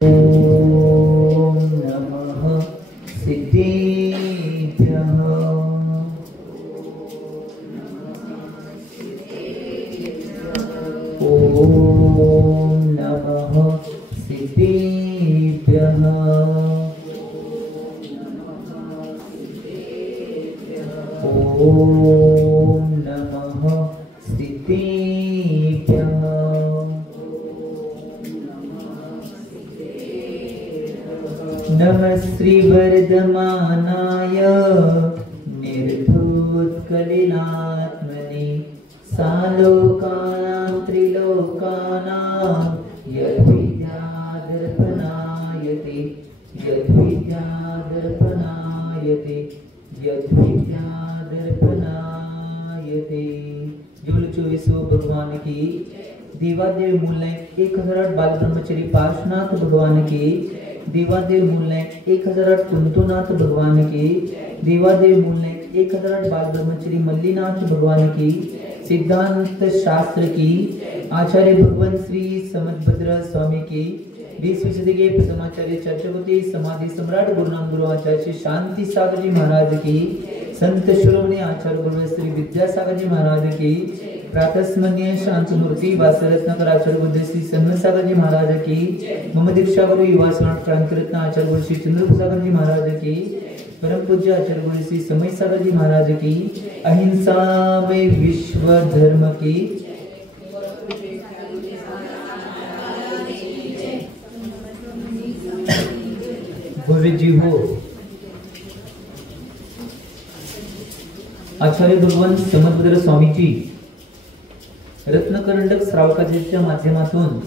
ओम नमः सिद्धेभ्यः। ओम नमः सिद्धेभ्यः। ओम नमः सिद्धेभ्यः। नमः श्रीवर्धमानाय निर्धूतकलिलात्मने सालोकानां त्रिलोकानां यद्विद्यादर्पणायते यद्विद्यादर्पणायते यद्विद्यादर्पणायते। जुल 24 भगवान की देवादेव मूल्य 1008 बाल ब्रह्मचारी पार्श्वनाथ भगवान की देवादेव मूल्य 1008 कुंतुनाथ भगवान की देवादेव मूल्य 1008 बाल ब्रह्मचारी मल्लीनाथ भगवान की सिद्धांत शास्त्र की आचार्य भगवान श्री समदभद्र स्वामी की 20वीं सदी के प्रथमाचार्य चर्चापति समाधि सम्राट गुरुनाम गुरु आचार्य श्री शांति सागर जी महाराज की संत शिरोमणि आचार्य गुरु श्री विद्यासागर जी महाराज की प्रातस्मरणीय शांत मूर्ति वासरत्नाकर आचार्य बुद्ध श्री सन्नसागर जी महाराज की मम दीक्षा गुरु युवा स्मार्ट क्रांति रत्न आचार्य गुरु श्री चंद्रप्रसाद जी महाराज की परम पूज्य आचार्य गुरु श्री समय सागर जी महाराज की अहिंसा में विश्व धर्म की भव्य जी हो। आचार्य भगवान समदभद्र स्वामीजी रत्नकरंडक श्रावकाच्या माध्यमातून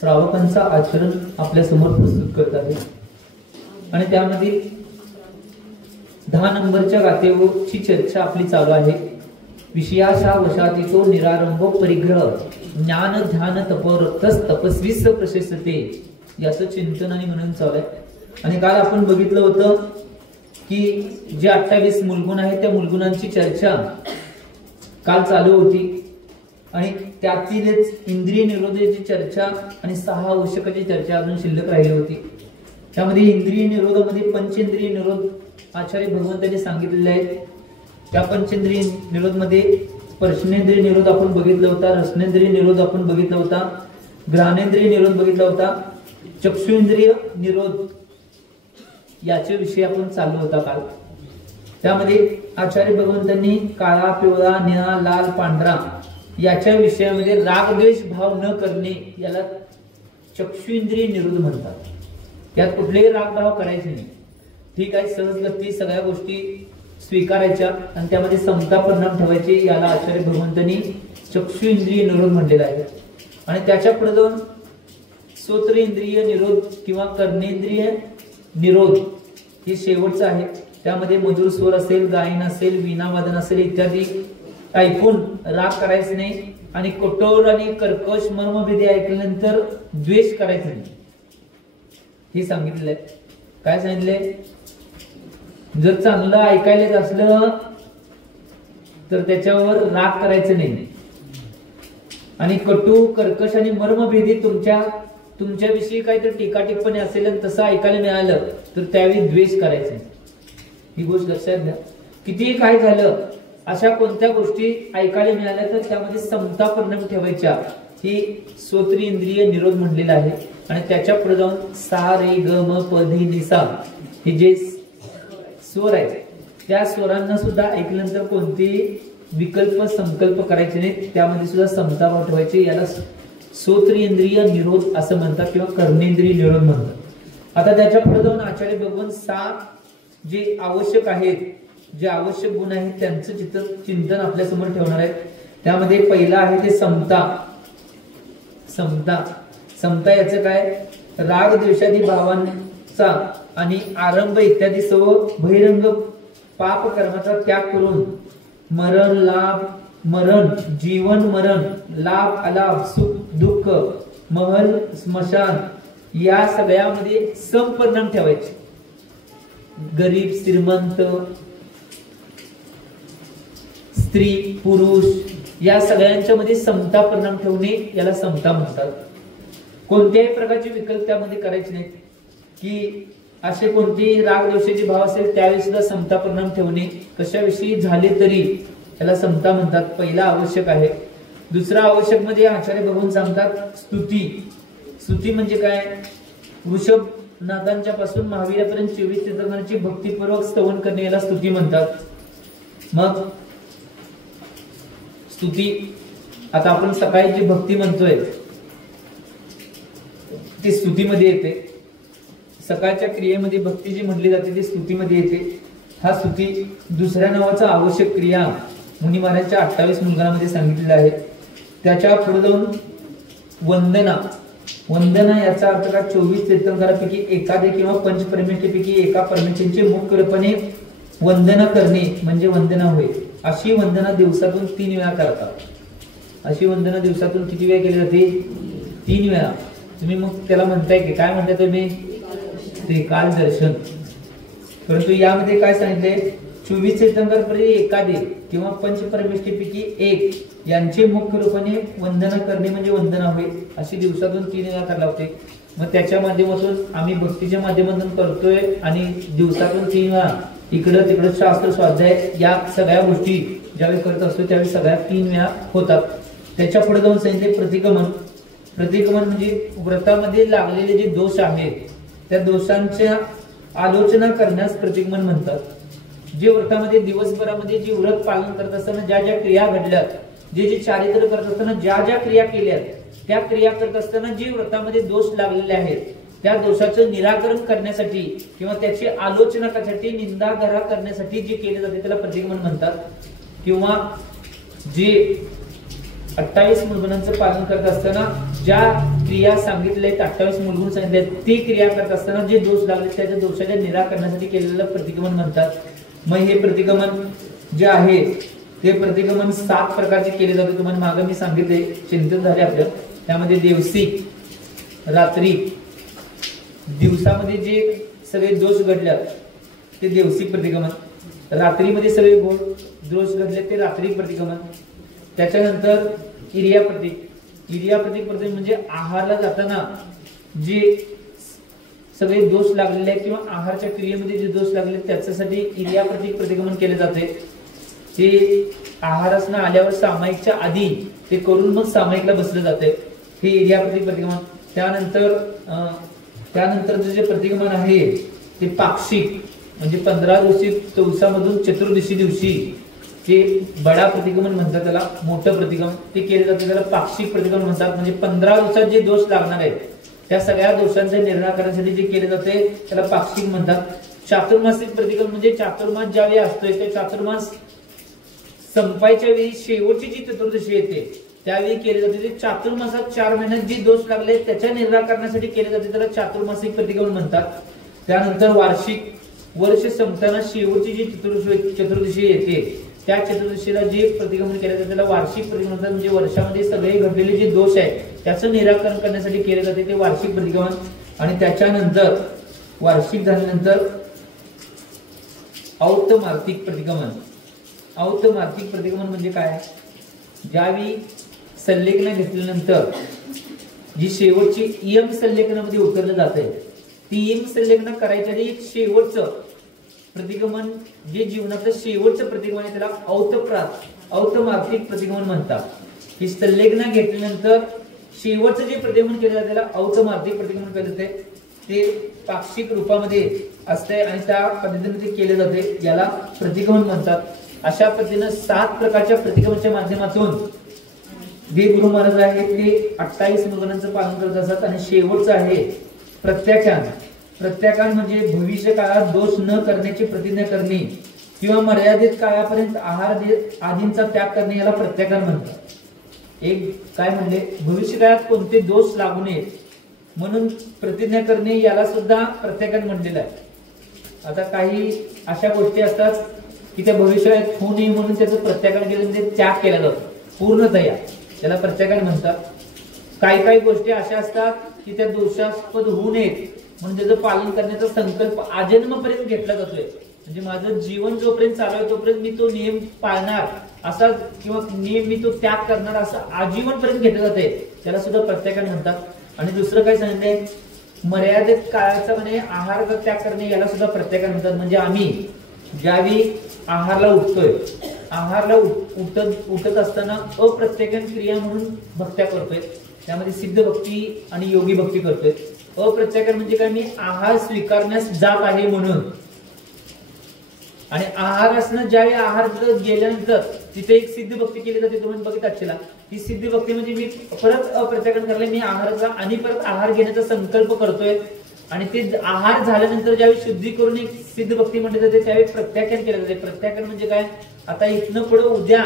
श्रावकांचा आचरण आपल्या समोर प्रस्तुत करत आहेत आणि त्यामध्ये 10 नंबरच्या गाथेची चर्चा आपली चालू आहे। विषयाशा वशातीतो निरारंभ परिग्रह ज्ञान ध्यान तपोरक्तस तपस्वीस प्रशस्ते याचं चिंतन आणि मनन चालू आहे। आणि काल आपण बघितलं होतं की जे 28 मूलगुण आहेत त्या मूलगुणांची चर्चा काल चालू होती आणि त्यातीलच इंद्रिय निरोधाची चर्चा आणि 6 आवश्यकाची चर्चा अजून शिल्लक राहिली होती। त्यामध्ये इंद्रिय निरोधामध्ये पंचेंद्रिय निरोध आचार्य भगवंतांनी सांगितलेले आहेत। त्या पंचेंद्रिय निरोध मध्ये स्पर्शेंद्रिय निरोध आपण बघितला होता, रसनेंद्रिय निरोध आपण बघितला होता, घ्राणेंद्रिय निरोध बघितला होता, चक्षुइंद्रिय निरोध याचे विषय आपण चालू होता काल। त्यामध्ये आचार्य भगवंतांनी काळा पिवळा निळा लाल पांढरा याच्या विषयामध्ये राग द्वेष भाव न करणे याला चक्षुइंद्रिय निरोध म्हणतात। त्यात कुठलेही राग भाव करायचे नाही, ठीक आहे, सहजगती सगळ्या गोष्टी स्वीकारायच्या आणि त्यामध्ये समता परिणाम ठेवायचे याला आचार्य भगवंतांनी चक्षुइंद्रिय निरोध म्हटलेला आहे। आणि त्याच्या पुढे जाऊन श्रोत्रेंद्रिय निरोध किंवा कर्णेंद्रिय निरोध हे शेवटचं आहे। त्यामध्ये मधुर स्वर असेल, गायन असेल, वीणावादन असेल इत्यादी ऐकून राग करायचं नाही आणि कठोर आणि कर्कश मर्मभेदी ऐकल्यानंतर द्वेष करायचं नाही हे सांगितलंय। काय सांगितलंय? जर चांगलं ऐकायला असलं तर त्याच्यावर राग करायचं नाही आणि कटू कर्कश आणि मर्मभेदी तुमच्याविषयी काहीतरी टीका टिप्पणी असेल आणि तसं ऐकायला मिळालं तर त्यावेळी द्वेष करायचं नाही। ही गोष्ट लक्षात घ्या। कितीही काय झालं अशा कोणत्या गोष्टी ऐकायला मिळाल्या तर त्यामध्ये समता परिणाम ठेवायच्या ही श्रोत्री इंद्रिय निरोध म्हणलेला आहे। आणि त्याच्या पुढे जाऊन सा रे ग म प धी नि सा हे जे स्वर आहेत त्या स्वरांना सुद्धा ऐकल्यानंतर कोणतेही विकल्प संकल्प करायचे नाहीत, त्यामध्ये सुद्धा समता भाव ठेवायचे याला श्रोत्रेंद्रिय निरोध असं म्हणतात किंवा कर्णेंद्रिय निरोध म्हणतात। आता त्याच्या पुढे जाऊन आचार्य भगवान 6 जे आवश्यक आहेत, जे आवश्यक गुण आहेत त्यांचं चिंतन आपल्या समोर ठेवणार आहेत। त्यामध्ये पहिला आहे ते समता। समता याचं काय? राग द्वेषादी भावांचा आणि आरंभ इत्यादी सर्व बहिरंग पाप कर्माचा त्याग करून मरण लाभ मरण जीवन मरण लाभ अलाभ सुख दुःख महल स्मशान या सगळ्यामध्ये समपरिणाम ठेवायचे। गरीब श्रीमंत स्त्री पुरुष या सगळ्यांच्या मध्ये समता परिणाम ठेवणे याला समता म्हणतात। कोणत्याही प्रकारचे विकल्प त्यामध्ये करायचे नाहीत, की असे कोणतेही राग द्वेषाचे भाव असेल त्यावेळी सुद्धा समता परिणाम ठेवणे, कशाविषयी झाले तरी त्याला समता म्हणतात. पहिला आवश्यक आहे. दुसरा आवश्यक म्हणजे आचार्य भगवान सांगतात स्तुती. स्तुती म्हणजे काय? वृषभ नागांच्या पासून महावीरापर्यंत 24 तीर्थंकरांची भक्तिपूर्वक स्तवन करणे याला स्तुती म्हणतात. मग स्तुती, आता आपण सकाळी जी भक्ती म्हणतोय ती स्तुतीमध्ये येते. सकाळच्या क्रियेमध्ये भक्ती जी म्हटली जाते ती स्तुतीमध्ये येते. हा स्तुती दुसऱ्या नावाचा आवश्यक क्रिया मुनी महाराजांच्या 28 मुलगांमध्ये सांगितलेला आहे. त्याच्या पुढे जाऊन वंदना. वंदना याचा अर्थ काय? 24 तीर्थंकरांपैकी एखादे किंवा पंचपरमेष्ठीपैकी एका परमेष्ठींचे मुख्य रूपाने वंदना करणे म्हणजे वंदना होय. अशी वंदना दिवसातून 3 वेळा करतात. अशी वंदना दिवसातून किती वेळा केली जाते? 3 वेळा. तुम्ही मग त्याला म्हणताय की काय म्हणताय तुम्ही? ते काल दर्शन. परंतु यामध्ये काय सांगितले? 24 तीर्थंकर एखादे किंवा पंचपरमेष्ठीपैकी एक यांचे मुख्य रूपाने वंदना करणे म्हणजे वंदना होय. अशी दिवसातून 3 वेळा करायला होते. मग त्याच्या माध्यमातून आम्ही भक्तीच्या माध्यमातून करतोय आणि दिवसातून 3 वेळा इकडं तिकडं शास्त्र स्वाध्याय या सगळ्या गोष्टी ज्यावेळी करत असतो त्यावेळी सगळ्या 3 वेळा होतात. त्याच्या पुढे जाऊन सांगितले प्रतिगमन. प्रतिगमन म्हणजे व्रतामध्ये लागलेले जे दोष आहेत त्या दोषांच्या आलोचना करण्यास प्रतिगमन म्हणतात. जे व्रतामध्ये दिवसभरामध्ये जे व्रत पालन करत असताना ज्या ज्या क्रिया घडल्यात, जे जे चारित्र्य करत असताना ज्या ज्या क्रिया केल्यात, त्या क्रिया करत असताना जे व्रतामध्ये दोष लागलेले आहेत त्या दोषाचं निराकरण करण्यासाठी किंवा त्याची आलोचना करण्यासाठी, निंदागरा करण्यासाठी जे केले जाते त्याला प्रतिगमन म्हणतात. किंवा जे 28 मूलगुणांचं पालन करत असताना ज्या क्रिया सांगितल्या आहेत, 28 मूलगुण सांगितले आहेत, ती क्रिया करत असताना जे दोष लागले त्याच्या दोषाच्या निराकरणासाठी केलेलं प्रतिगमन म्हणतात. मग हे प्रतिगमन जे आहे ते प्रतिगमन 7 प्रकारचे केले जाते. तुम्हाला मागे मी सांगितले, चिंतन झाले आपलं. त्यामध्ये दिवसी, रात्री, दिवसामध्ये जे सगळे दोष घडल्यात ते दिवसी प्रतिगमन, रात्रीमध्ये सगळे दोष घडले ते रात्री प्रतिगमन. त्याच्यानंतर इर्याप्रतिक. इर्याप्रतिक म्हणजे आहारला जाताना जे सगळे दोष लागलेले आहेत किंवा आहारच्या क्रियेमध्ये जे दोष लागले त्याच्यासाठी इर्याप्रतिक प्रतिगमन केले जाते. ते आहारासना आल्यावर सामायिकच्या आधी ते करून मग सामायिकला बसलं जाते. हे इर्याप्रतिक प्रतिगमन. त्यानंतर जे प्रतिगमन आहे ते पाक्षिक म्हणजे 15 दिवशी चौसामधून चतुर्दशी दिवशी ते बडा प्रतिगमन म्हणतात, त्याला मोठं प्रतिगमन ते केले जाते, त्याला पाक्षिक प्रतिगमन म्हणतात. म्हणजे 15 दिवसात जे दोष लागणार आहेत त्या सगळ्या दोषांचे निराकरणासाठी जे केले जाते त्याला पाक्षिक म्हणतात. चातुर्मासिक प्रतिगमन म्हणजे चातुर्मास ज्यावेळी असतोय ते चातुर्मास संपायच्या वेळी शेवटची जी चतुर्दशी येते त्यावेळी केले जाते. ते चातुर्मासात 4 महिन्यात जे दोष लागले त्याच्या निराकरणासाठी केले जाते त्याला चातुर्मासिक प्रतिगमन म्हणतात. त्यानंतर वार्षिक, वर्ष संपताना शेवटची जी चतुर्दशी येते त्या चतुर्दशीला जे प्रतिगमन केले जाते त्याला वार्षिक प्रतिगमन म्हणतात. म्हणजे वर्षामध्ये सगळे घडलेले जे दोष आहेत त्याचं निराकरण करण्यासाठी केले जाते ते वार्षिक प्रतिगमन. आणि त्याच्यानंतर वार्षिक झाल्यानंतर औतमार्तिक प्रतिगमन. औतमार्तिक प्रतिगमन म्हणजे काय? ज्यावेळी संलेखन घेतल्यानंतर जी शेवटची इयम संलेखनामध्ये उतरलं जाते ती इयम संलेखन करायच्या आधी एक शेवटचं प्रतिगमन जे जीवनातलं शेवटचं प्रतिगमन आहे त्याला औतमार्तिक प्रतिगमन म्हणतात. ही संलेखन घेतल्यानंतर शेवटचं जे प्रतिगमन केलं जाते त्याला औतमार्तिक प्रतिगमन केलं जाते. ते पाक्षिक रूपामध्ये असते आणि त्या पद्धतीने ते केले जाते, याला प्रतिगमन म्हणतात. अशा पद्धतीने 7 प्रकारच्या प्रतिगमनाच्या माध्यमातून जे गुरु महाराज आहेत ते 28 मुलगुणांचं पालन करत असतात. आणि शेवटचं आहे प्रत्याख्यान. प्रत्याख्यान म्हणजे भविष्य काळात दोष न करण्याची प्रतिज्ञा करणे किंवा मर्यादित काळापर्यंत आहार आदींचा त्याग करणे याला प्रत्याख्यान म्हणतात. एक काय म्हणले, भविष्य काळात कोणते दोष लागू नयेत म्हणून प्रतिज्ञा करणे याला सुद्धा प्रत्याख्यान म्हणलेलं आहे. आता काही अशा गोष्टी असतात की त्या भविष्यात होऊ नये म्हणून त्याचं प्रत्याख्यान केलं म्हणजे त्याग केला जातो पूर्णतया, त्याला प्रत्याख्यान म्हणतात. काही गोष्टी अशा असतात की त्या दोषास्पद होऊ नयेत म्हणून त्याचं पालन करण्याचा संकल्प आजन्मपर्यंत घेतला जातोय. म्हणजे माझं जीवन जोपर्यंत चालू आहे तोपर्यंत मी तो नियम पाळणार असा किंवा नियम मी तो त्याग करणार असा आजीवनपर्यंत घेतला जाते, त्याला सुद्धा प्रत्याख्यान म्हणतात. आणि दुसरं काय सांगितलंय, मर्यादित काळाचा म्हणजे आहार त्याग करणे याला सुद्धा प्रत्याख्यान म्हणतात. म्हणजे आम्ही ज्यावेळी आहारला उठतोय, आहारला उठत असताना अप्रत्याख्यान क्रिया म्हणून भक्त्या करतोय, त्यामध्ये सिद्ध भक्ती आणि योगी भक्ती करतोय. अप्रत्याख्यान म्हणजे काय, मी आहार स्वीकारण्यास जात आहे म्हणून. आणि आहार असणं ज्यावेळी आहार गेल्यानंतर तिथे एक सिद्ध भक्ती केली जाते, तुम्ही बघित आजच्याला ती सिद्ध भक्ती म्हणजे मी परत अप्रत्याख्यान करले, मी आहाराचा आणि परत आहार घेण्याचा संकल्प करतोय. आणि ते आहार झाल्यानंतर ज्यावेळी शुद्धी करून एक सिद्ध भक्ती म्हटली जाते त्यावेळी प्रत्याख्यान केलं जाते. प्रत्याख्यान म्हणजे काय, आता इथनं पुढे उद्या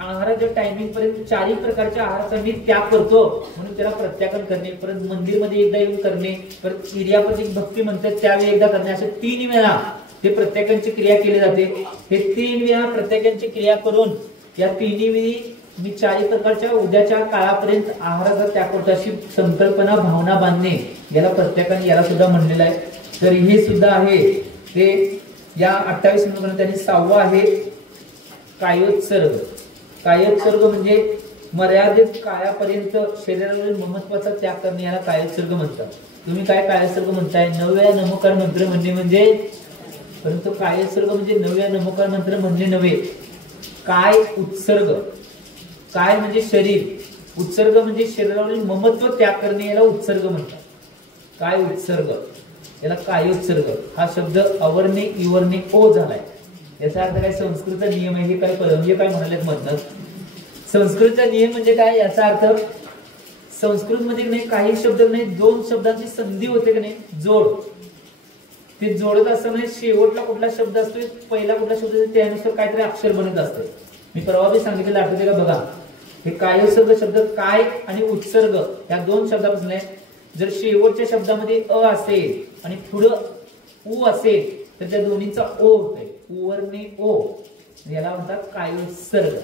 आहाराच्या टायमिंग पर्यंत 4 प्रकारच्या आहाराचा मी त्याग करतो म्हणून त्याला प्रत्याख्यान करणे. परत मंदिरमध्ये एकदा येऊन करणे, परत इर्यापतिक भक्ती म्हणतात त्यावेळी एकदा करणे, असे 3 वेळा ते प्रत्याख्यानची क्रिया केली जाते. हे 3 वेळा प्रत्याख्यानची क्रिया करून या 3 वेळी मी 4 प्रकारच्या उद्याच्या काळापर्यंत आहाराचा त्याग करतो अशी संकल्पना भावना बांधणे याला प्रत्याख्यान, याला सुद्धा म्हणलेलं आहे. तर हे सुद्धा आहे ते या 28 नंबर. त्यांनी 6वा आहे कायोत्सर्ग. कायोत्सर्ग म्हणजे मर्यादित काळापर्यंत शरीरावरील ममत्वाचा त्याग करणे याला कायोत्सर्ग म्हणतात. तुम्ही काय कायोत्सर्ग म्हणताय, 9 वेळा नमोकार मंत्र म्हणणे म्हणजे, परंतु कायोत्सर्ग म्हणजे 9 वेळा नमोकार मंत्र म्हणणे नव्हे. काय उत्सर्ग, काय म्हणजे शरीर, उत्सर्ग म्हणजे शरीरावरील ममत्व त्याग करणे याला उत्सर्ग म्हणतात. काय उत्सर्ग याला कायोत्सर्ग. हा शब्द अवर्णे इवर्णे ओ झालाय. याचा अर्थ काय, संस्कृतचा नियम आहे. हे काय म्हणजे काय म्हणाले म्हणतात, संस्कृतचा नियम म्हणजे काय, याचा अर्थ संस्कृत मध्ये नाही काही शब्द नाही 2 शब्दांची संधी होते की नाही, जोड, ते जोडत असताना शेवटला कुठला शब्द असतो, पहिला कुठला शब्द असतो त्यानुसार काहीतरी अक्षर बनत असते. मी परवा बी सांगितलेलं आठवते का बघा. हे कायोत्सर्ग शब्द काय आणि उत्सर्ग या 2 शब्दापासून आहे. जर शेवटच्या शब्दामध्ये अ असेल आणि पुढं उ असेल तर त्या दोन्हीचा ओ होतोय, उवर्णे ओ, याला म्हणतात कायोत्सर्ग.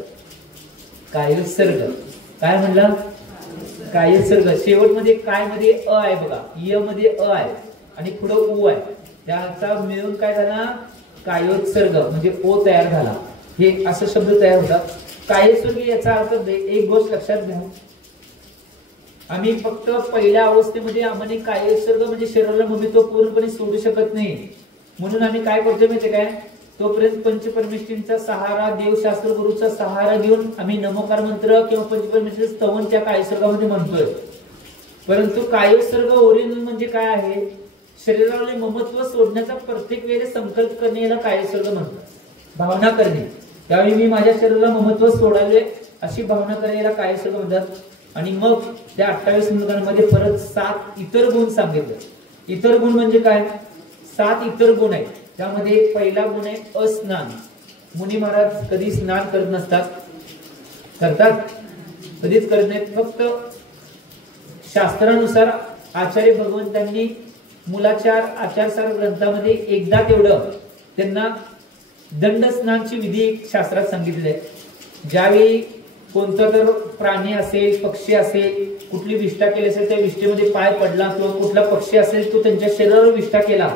कायोत्सर्ग काय म्हणलं, कायोत्सर्ग. शेवट मध्ये काय मध्ये अ आहे बघा, य मध्ये अ आहे आणि पुढं उ आहे, त्याचा मिळून काय झाला कायोत्सर्ग म्हणजे ओ तयार झाला. हे असं शब्द तयार होतात. कायोत्सर्ग याचा अर्थ एक गोष्ट लक्षात घ्या, आम्ही फक्त पहिल्या अवस्थेमध्ये आम्हाला कायोत्सर्ग म्हणजे शरीराला ममत्व पूर्णपणे सोडू शकत नाही. म्हणून आम्ही काय करतोय माहिती काय, तोपर्यंत पंचपरमेष्ठींचा सहारा, देवशास्त्र गुरुचा सहारा घेऊन आम्ही नमोकार मंत्र किंवा पंचपरमेष्ठी स्तवन त्या कायोत्सर्गामध्ये म्हणतोय. परंतु कायोत्सर्ग ओरिजिनल म्हणजे काय आहे, शरीराला ममत्व सोडण्याचा प्रत्येक वेळेस संकल्प करणे याला कायोत्सर्ग म्हणतात. भावना करणे, त्यावेळी मी माझ्या शरीराला ममत्व सोडावे अशी भावना करणे याला कायोत्सर्ग म्हणतात. आणि मग त्या 28 मुलांमध्ये परत 7 इतर गुण सांगितले. इतर गुण म्हणजे काय, 7 इतर गुण आहेत. त्यामध्ये पहिला गुण आहे अस्नान. मुनी महाराज कधी स्नान करत नसतात, करतात कधीच करत नाहीत. फक्त शास्त्रानुसार आचार्य भगवंतांनी मूलाचार आचारसार ग्रंथामध्ये एकदा तेवढं त्यांना दंड स्नानची विधी शास्त्रात सांगितली आहे. ज्यावेळी कोणता तर प्राणी असेल, पक्षी असेल, कुठली विष्ठा केली असेल, त्या विष्ठेमध्ये पाय पडला किंवा कुठला पक्षी असेल तो त्यांच्या शरीरावर विष्ठा केला,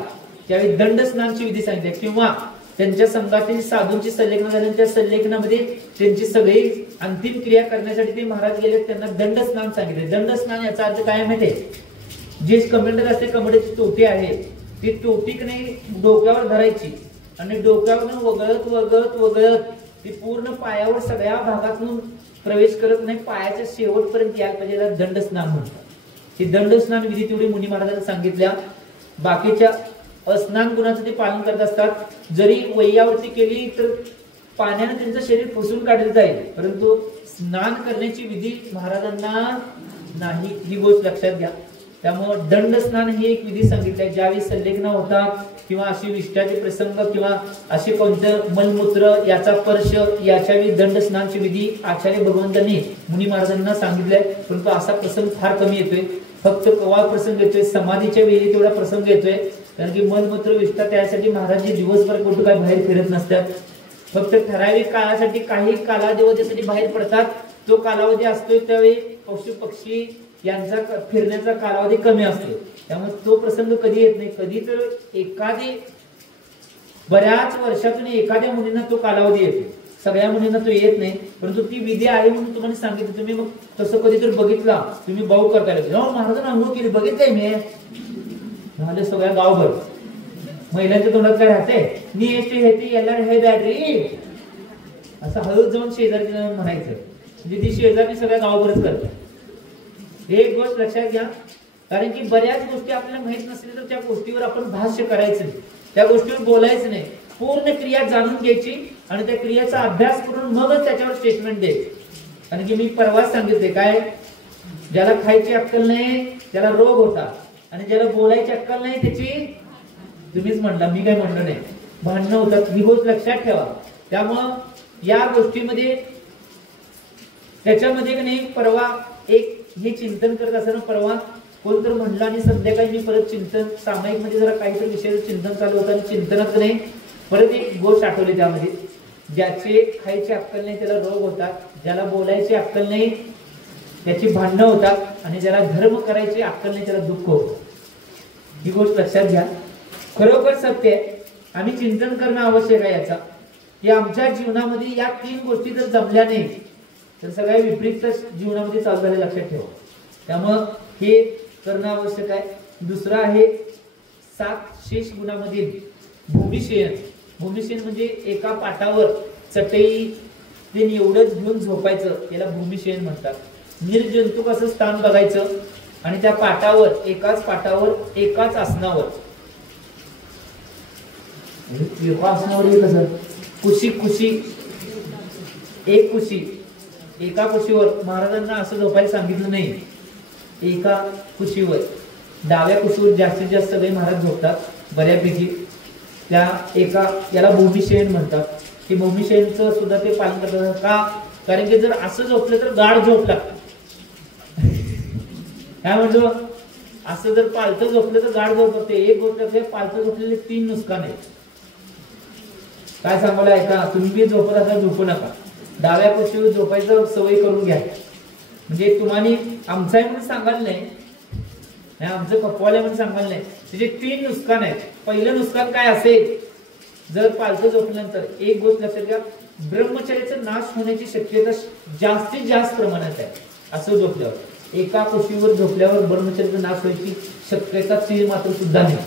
त्यावेळी दंड स्नानची विधी सांगितली. किंवा त्यांच्या संघातील साधूंची संलेखन झाली, त्या संलेखनामध्ये त्यांची सगळी अंतिम क्रिया करण्यासाठी ते महाराज गेले, त्यांना दंड स्नान सांगितले. दंड स्नान याचा अर्थ काय माहितीये, जे कमंडल असते, कमंडलची टोटी आहे, ती टोटी नाही डोक्यावर धरायची आणि डोक्यावरून वगळत वगळत वगळत ती पूर्ण पायावर सगळ्या भागातून प्रवेश करत नाही, पायाच्या शेवटपर्यंत यायला पाहिजे, दंड स्नान म्हणतात. ही दंड स्नान विधी तेवढी मुनी महाराजांनी सांगितल्या. बाकीच्या अस्नान गुणाचं ते पालन करत असतात. जरी वैयावरती केली तर पाण्याने त्यांचं शरीर पुसून काढलं जाईल, परंतु स्नान करण्याची विधी महाराजांना नाही, ही गोष्ट लक्षात घ्या. त्यामुळे दंड स्नान ही एक विधी सांगितली आहे. ज्यावेळी संलेखन होतात किंवा अशी विष्ठाचे प्रसंग किंवा असे कोणतं मलमूत्र याचा स्पर्श, याच्यावेळी दंड स्नानची विधी आचार्य भगवंतांनी मुनी महाराजांना सांगितले. परंतु असा प्रसंग फार कमी येतोय, फक्त कवा प्रसंग येतोय, समाधीच्या वेळी तेवढा प्रसंग येतोय. कारण की मलमूत्र विष्ठा त्यासाठी महाराज दिवसभर कुठं काय बाहेर फिरत नसतात, फक्त ठराविक काळासाठी काही कालावधीसाठी बाहेर पडतात. तो कालावधी असतोय त्यावेळी पशु पक्षी यांचा फिरण्याचा कालावधी कमी असतो, त्यामुळे तो प्रसंग कधी येत नाही. कधी तर एखादी बऱ्याच वर्षातून एखाद्या मुलींना तो कालावधी येतो. सगळ्या मुलींना तो येत नाही, परंतु ती विधी आहे म्हणून तुम्हाला सांगितलं. तुम्ही मग तसं कधीतरी बघितला, तुम्ही भाऊ करताय, महाराजांना अंघोळ केली बघितलंय मी, झालं सगळ्या गावभर. महिलांच्या तोंडात काय राहते, मी एसटी हेती याला हे बॅटरी, असं हळूच जाऊन शेजारी म्हणायचं, म्हणजे ती शेजारी सगळ्या गावभरच करतात. एक गोष्ट लक्षात घ्या, कारण की बऱ्याच गोष्टी आपल्याला माहित नसल्या तर त्या गोष्टीवर आपण भाष्य करायचं नाही, त्या गोष्टीवर बोलायचं नाही. पूर्ण क्रिया जाणून घ्यायची आणि त्या क्रियेचा अभ्यास करून मगच त्याच्यावर स्टेटमेंट द्यायचं. कारण की मी परवाच सांगितले काय, ज्याला खायची अक्कल नाही त्याला रोग होता, आणि ज्याला बोलायची अक्कल नाही त्याची, तुम्हीच म्हणला मी काय म्हणलं नाही, भांडणं होतात. ही गोष्ट लक्षात ठेवा. त्यामुळं या गोष्टीमध्ये त्याच्यामध्ये नाही, परवा एक हे चिंतन करत असताना परवा कोणतर म्हणलं, आणि संध्याकाळी मी परत चिंतन सामायिक मध्ये जरा काहीतरी विषय चिंतन चालू होतं, आणि चिंतनात नाही परत एक गोष्ट आठवली त्यामध्ये, ज्याचे खायची अक्कल नाही त्याला रोग होतात, ज्याला बोलायची अक्कल नाही त्याची भांडणं होतात, आणि ज्याला धर्म करायची अक्कल नाही त्याला दुःख होतं. ही गोष्ट लक्षात घ्या, खरोखर सत्य आहे. आम्ही चिंतन करणं आवश्यक आहे याचा, की आमच्या जीवनामध्ये या 3 गोष्टी जर जमल्या नाही तर सगळ्या विपरीत जीवनामध्ये चालू झाले, लक्षात ठेवा. त्यामुळं हे करणं आवश्यक आहे. दुसरं आहे 7 शेष गुणामधील भूमिशयन. भूमिशयन म्हणजे एका पाटावर चटई ते एवढंच घेऊन झोपायचं, त्याला भूमिशयन म्हणतात. निर्जंतुक असं स्थान बघायचं, आणि त्या पाटावर एकाच पाटावर एकाच आसनावर कुशी कुशी एक कुशी एका कुशीवर, महाराजांना असं झोपायला सांगितलं नाही. एका कुशीवर, डाव्या कुशीवर जास्तीत जास्त सगळे महाराज झोपतात बऱ्यापैकी. त्या एका याला भूमिशयन म्हणतात. की भूमिशयनचं सुद्धा ते पालन करतात. का? कारण की जर असं झोपलं तर गाढ झोप लागते. काय म्हणतो, असं जर पालतं झोपलं तर गाढ झोप लागते. एक गोष्ट पालतं झोपलेले 3 नुकसान आहेत. काय सांगायला ऐका, तुम्ही बी झोपत असाल झोपू नका. डाव्या कुशीवर झोपायचं सवय करून घ्या. म्हणजे तुम्हाला आमचा आहे म्हणून सांगायला नाही, आमचं कपवाले म्हणून सांगायला नाही. त्याचे 3 नुकसान आहेत. पहिलं नुकसान काय असेल, जर पालतं झोपल्यानंतर एक गोष्ट लक्षात घ्या, ब्रह्मचर्याचा नाश होण्याची शक्यता जास्तीत जास्त प्रमाणात आहे. असं झोपल्यावर, एका कुशीवर झोपल्यावर ब्रह्मचर्याचा नाश व्हायची शक्यता 3 मात्र सुद्धा नाही,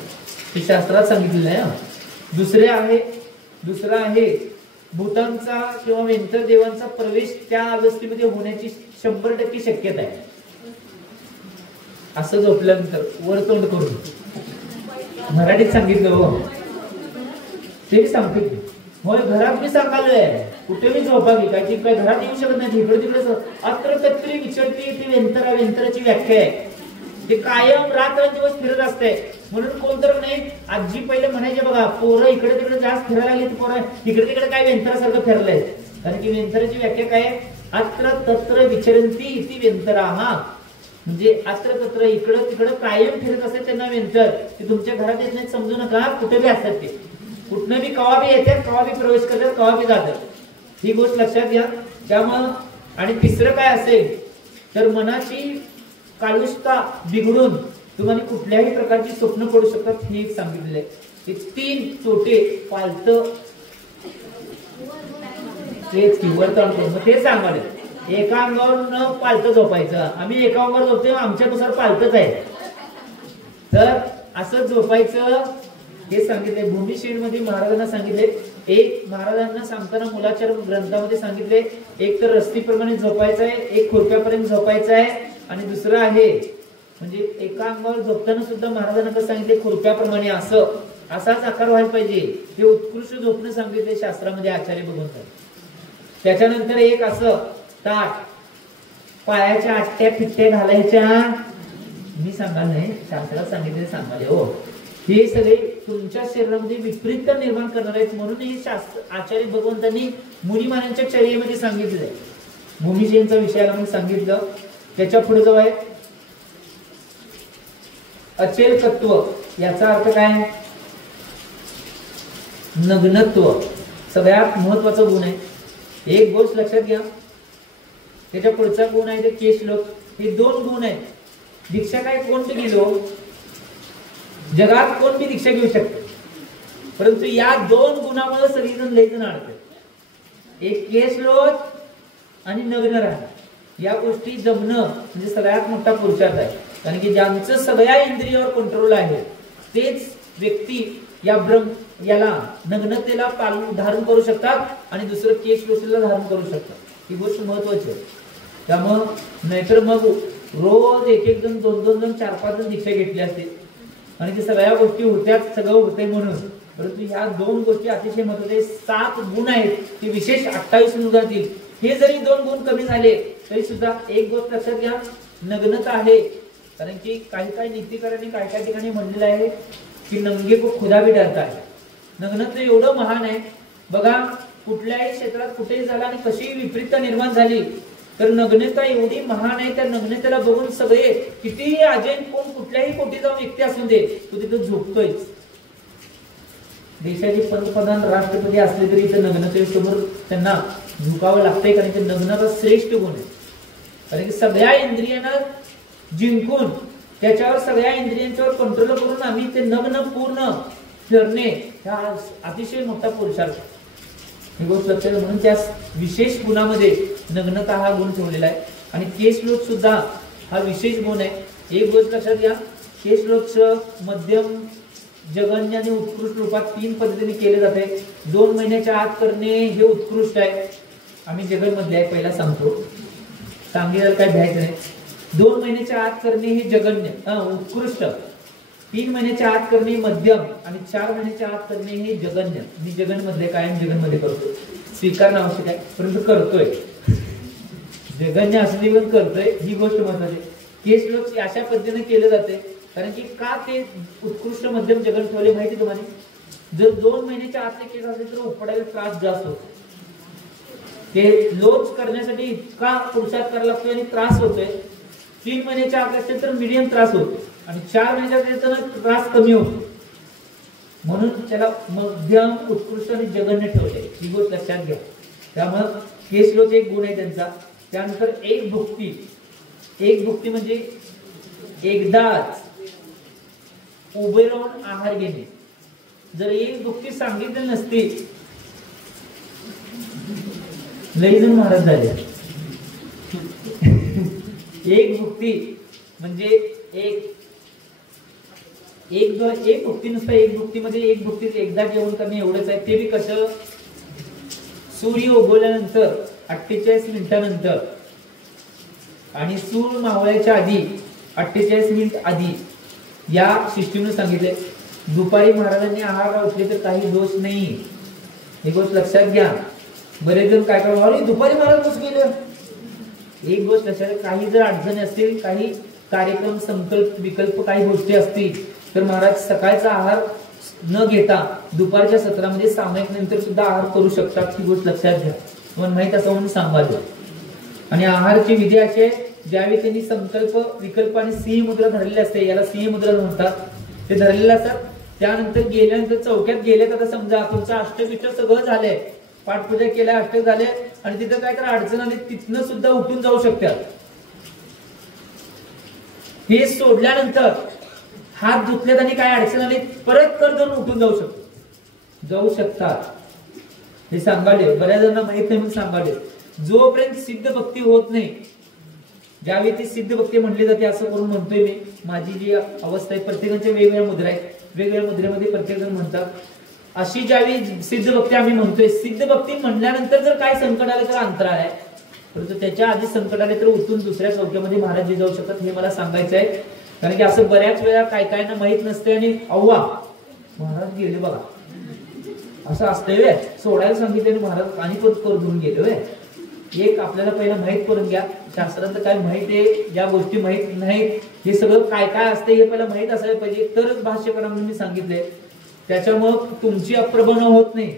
हे शास्त्रात सांगितलेलं आहे. दुसरा आहे भूतांचा किंवा वेंतर देवांचा प्रवेश त्या अवस्थेमध्ये होण्याची 100% शक्यता आहे. असं झोपल्यानंतर वर तोंड करून, मराठीत सांगितलं हो, ते सांगते. होय, घरात मी सांगालोय, कुठे मी झोपा की काय घरात येऊ शकत नाही. इकडे तिकडे अत्र तत्री विचरते ती वेंतराची व्याख्या आहे. ते कायम रात्रंदिवस फिरत असते. म्हणून कोणतर नाही, आजी पहिले म्हणायचे बघा, पोरं इकडे तिकडे जास्त फिरायला लागली, पोरं इकडे तिकडे काय वेंतरासारखं फिरलंय. कारण की वेंतराची व्याख्या काय, अत्र तत्र विचरंती इति वेंतराः. म्हणजे अत्र तत्र इकडं तिकडं कायम फिरत असते त्यांना वेंतर. ते तुमच्या घरात येत नाही समजू नका, कुठे बी असतात ते, कुठनं बी कवा बी येतात, कवा बी प्रवेश करतात, कवा बी जातात. ही गोष्ट लक्षात घ्या. त्यामुळं आणि तिसरं काय असेल तर मनाची कालुष्ता बिघडून तुम्हाला कुठल्याही प्रकारची स्वप्न पडू शकतात. हे एक सांगितलेलं आहे. हे 3 तोटे पालतं तेच ते सांगाले. एका अंगावर न पालतं झोपायचं. आम्ही एका अंगावर झोपतो, आमच्यानुसार पालतच आहे. तर असं झोपायचं हे सांगितले. भूमिशयन मध्ये महाराजांना सांगितले. एक महाराजांना सांगताना मुलाचार ग्रंथामध्ये सांगितले, एक तर रस्तीप्रमाणे झोपायचं आहे, एक खुरप्यापर्यंत झोपायचं आहे, आणि दुसरं आहे म्हणजे एका अंगावर झोपताना सुद्धा महाराजांना कसं सांगितले, खुरप्याप्रमाणे असाच आकार व्हायला पाहिजे. हे उत्कृष्ट झोपणं सांगितले शास्त्रामध्ये आचार्य बघून. त्याच्यानंतर एक असं ताट, पायाच्या आट्या फिट्ट्या घालायच्या. मी सांगाल नाही, शास्त्रात सांगितले सांगाले हो. हे सगळे तुमच्या शरीरामध्ये विपरीतता निर्माण करणार आहेत. म्हणून हे शास्त्र आचार्य भगवंतांनी मुनिमानांच्या चर्येमध्ये सांगितलेलं आहे. भूमिशयनचा विषयाला म्हणून सांगितलं. त्याच्या पुढे जो आहे अचेलकत्व, याचा अर्थ काय, नग्नत्व. सगळ्यात महत्वाचा गुण आहे. एक गोष्ट लक्षात घ्या, त्याच्या पुढचा गुण आहे ते केशलोक. हे 2 गुण आहेत. दीक्षा काय कोण बी गेलो, जगात कोण बी दीक्षा घेऊ शकतो, परंतु या 2 गुणामुळे सगळेजण लयजण अडतात. एक केस लोच आणि नग्न राहणं या गोष्टी जमणं म्हणजे सगळ्यात मोठा पुरुषार्थ आहे. कारण की ज्यांचं सगळ्या इंद्रियावर कंट्रोल आहे तेच व्यक्ती याला नग्नतेला धारण करू शकतात आणि दुसरं केस लोचीला धारण करू शकतात. ही गोष्ट महत्वाची आहे. त्यामुळं नाहीतर मग रोज एक जण 2-2 जण 4-5 जण दीक्षा घेतली असते आणि ते सगळ्या गोष्टी होत्यात, सगळं होते म्हणून. परंतु ह्या 2 गोष्टी अतिशय महत्वाच्या. 7 गुण आहेत ते विशेष 28 गुण जातील. हे जरी 2 गुण कमी झाले तरी सुद्धा एक गोष्ट लक्षात घ्या, नग्नता आहे. कारण की काही नीतिकारांनी काही ठिकाणी म्हणलेलं आहे की नंगे को खुदा भी डरता है. नग्नता एवढं महान आहे बघा. कुठल्याही क्षेत्रात कुठेही झाला आणि कशी विपरीतता निर्माण झाली तर नग्नता एवढी महान आहे. त्या नग्नतेला बघून सगळे कितीही अजय कोण कुठल्याही कोटीचा व्यक्ती असून दे तो तिथं झोपतोय. देशाचे पंतप्रधान राष्ट्रपती असले तरी इथं नग्नतेसमोर त्यांना झुकावं लागतंय. कारण की नग्नता श्रेष्ठ गुण आहे. कारण की सगळ्या इंद्रियांना जिंकून त्याच्यावर सगळ्या इंद्रियांच्यावर कंट्रोल करून आम्ही ते नग्न पूर्ण करणे हा अतिशय मोठा पुरुषार्थ. ही गोष्ट लक्षात म्हणून त्या विशेष गुणामध्ये नग्नता हा गुण ठेवलेला आहे. आणि केस लोच सुद्धा हा विशेष गुण आहे. एक गोष्ट लक्षात घ्या, केस लोच मध्यम, जघन्य आणि उत्कृष्ट रूपात 3 पद्धतीने केले जाते. 2 महिन्याच्या आत करणे हे उत्कृष्ट आहे. आम्ही जगन्मधले आहे पहिला सांगतो, सांगितलं काय भ्यायचं नाही. 2 महिन्याच्या आत करणे हे जघन्य उत्कृष्ट, 3 महिन्याच्या आत करणे मध्यम आणि 4 महिन्याच्या आत करणे हे जघन्य. मी जगन्मधले कायम जगन्मध्ये करतो, स्वीकारणं आवश्यक आहे परंतु करतोय. जघन्य असणे पण करतोय, ही गोष्ट महत्वाची. केस लोच अशा पद्धतीने केले जाते. कारण की का ते उत्कृष्ट मध्यम जगन ठेवले माहिती तुम्हाला. जर 2 महिन्याच्या आतले केस असले तर उपडायला त्रास जास्त होतो. ते लोच करण्यासाठी इतका पुरुषार्थ करायला लागतोय आणि त्रास होतोय. 3 महिन्याच्या आत असेल तर मीडियम त्रास होतो आणि 4 महिन्याच्या असेल तर त्रास कमी होतो. म्हणून त्याला मध्यम, उत्कृष्ट आणि जघन्य ठेवले. ही गोष्ट लक्षात घ्या. त्यामुळे केस लोच एक गुण आहे त्यांचा. त्यानंतर एक भुक्ती. एक भुक्ती म्हणजे एकदाच उभे राहून आहार घेणे. जर एक भुक्ती सांगितली नसती लई जण महाराज झाले. एक भुक्ती म्हणजे एक भुक्ती नुसतं एक भुक्तीमध्ये एक भुक्तीत एकदा जेवण करणे एवढंच आहे. ते बी कसं, सूर्य उगवल्यानंतर 48 मिनिटानंतर आणि सूर्य मावळायच्या आधी 48 मिनिट आधी या सिस्टीमने सांगितले. दुपारी महाराजांनी आहार उठले तर काही दोष नाही. ही गोष्ट लक्षात घ्या. बरेच जण काय करतात, अरे दुपारी महाराज बस गेले. एक गोष्ट लक्षात, काही जर अडचणी असतील, काही कार्यक्रम, संकल्प, विकल्प, काही गोष्टी असतील तर महाराज सकाळचा आहार न घेता दुपारच्या सत्रामध्ये सामायिक नंतर सुद्धा आहार करू शकतात. ही गोष्ट लक्षात घ्या. तुम्हाला माहित असं म्हणून सांगायचं. आणि आहारची विधी अशी आहे, ज्यावेळी त्यांनी संकल्प, विकल्प आणि सिंह मुद्रा धरलेली असते, याला सिंह मुद्रा म्हणतात, ते धरलेले असतात. त्यानंतर गेल्यानंतर चौक्यात गेले तर समजा तुमचं अष्टविष्ट सगळं झालंय, पाठपूजा केल्या, अष्टक झाले आणि तिथं काय तर अडचण आली, तिथनं सुद्धा उठून जाऊ शकतात. हे सोडल्यानंतर हात धुतलेत आणि काय अडचण आली परत कर जाऊन उठून जाऊ शकतात. हे सांगाले बऱ्याच जणांना माहित नाही म्हणून सांगाले. जोपर्यंत सिद्ध भक्ती होत नाही, ज्यावेळी ती सिद्ध भक्ती म्हणली जाते असं करून म्हणतोय मी. माझी जी अवस्था आहे, प्रत्येकाच्या वेगवेगळ्या मुद्रा आहेत, वेगवेगळ्या मुद्रेमध्ये प्रत्येक जण म्हणतात. अशी ज्यावेळी सिद्ध भक्ती आम्ही म्हणतोय, सिद्ध भक्ती म्हणल्यानंतर जर काय संकट आलं तर अंतराळ आहे, परंतु त्याच्या आधी संकट आले तर उठून दुसऱ्या चौक्यामध्ये महाराज जाऊ शकतात. हे मला सांगायचं आहे. कारण की असं बऱ्याच वेळा काय ना माहित नसते आणि अव्वा महाराज गेले बघा असं असतंय वे, सोडायला सांगितलं आणि महाराज आणि परत करून गेले वे. एक आपल्याला पहिला माहित करून घ्या, शास्त्रातलं काय माहित आहे, ज्या गोष्टी माहित नाहीत, हे सगळं काय काय असते हे पहिला माहित असायला पाहिजे, तरच भाष्यकारांनी मी सांगितले. त्याच्यामुळं तुमची अप्रभण होत नाही.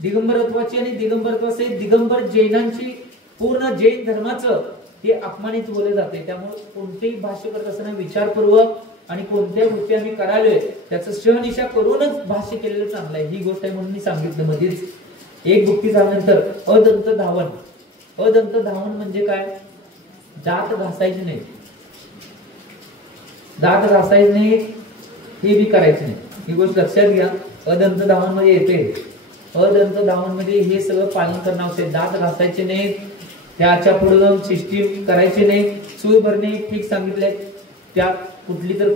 दिगंबरत्वाची आणि दिगंबरत्वाचे दिगंबर जैनांची पूर्ण जैन धर्माचं हे अपमानित बोलले जाते. त्यामुळे कोणतेही भाष्य करत असताना विचारपूर्वक आणि कोणत्या गोष्टी आम्ही करालोय त्याचं शहनिशा करूनच भाष्य केलेलं चांगलं आहे. ही गोष्ट आहे म्हणून मी सांगितलं मध्येच. एक भुक्ती झाल्यानंतर अदंत धावन. अदंत धावन म्हणजे काय, दात घासायचे नाही, दात घासायचे नाही, हे बी करायचे नाही. ही गोष्ट लक्षात घ्या. अदंत धावन मध्ये येते अदंत धावन मध्ये हे सगळं पालन करणं आवश्यक आहे. दात घासायचे नाहीत, त्याच्या पुढे जाऊन सिस्टीम करायची नाही. चूळ भरणे ठीक सांगितलंय, त्या कुठली तर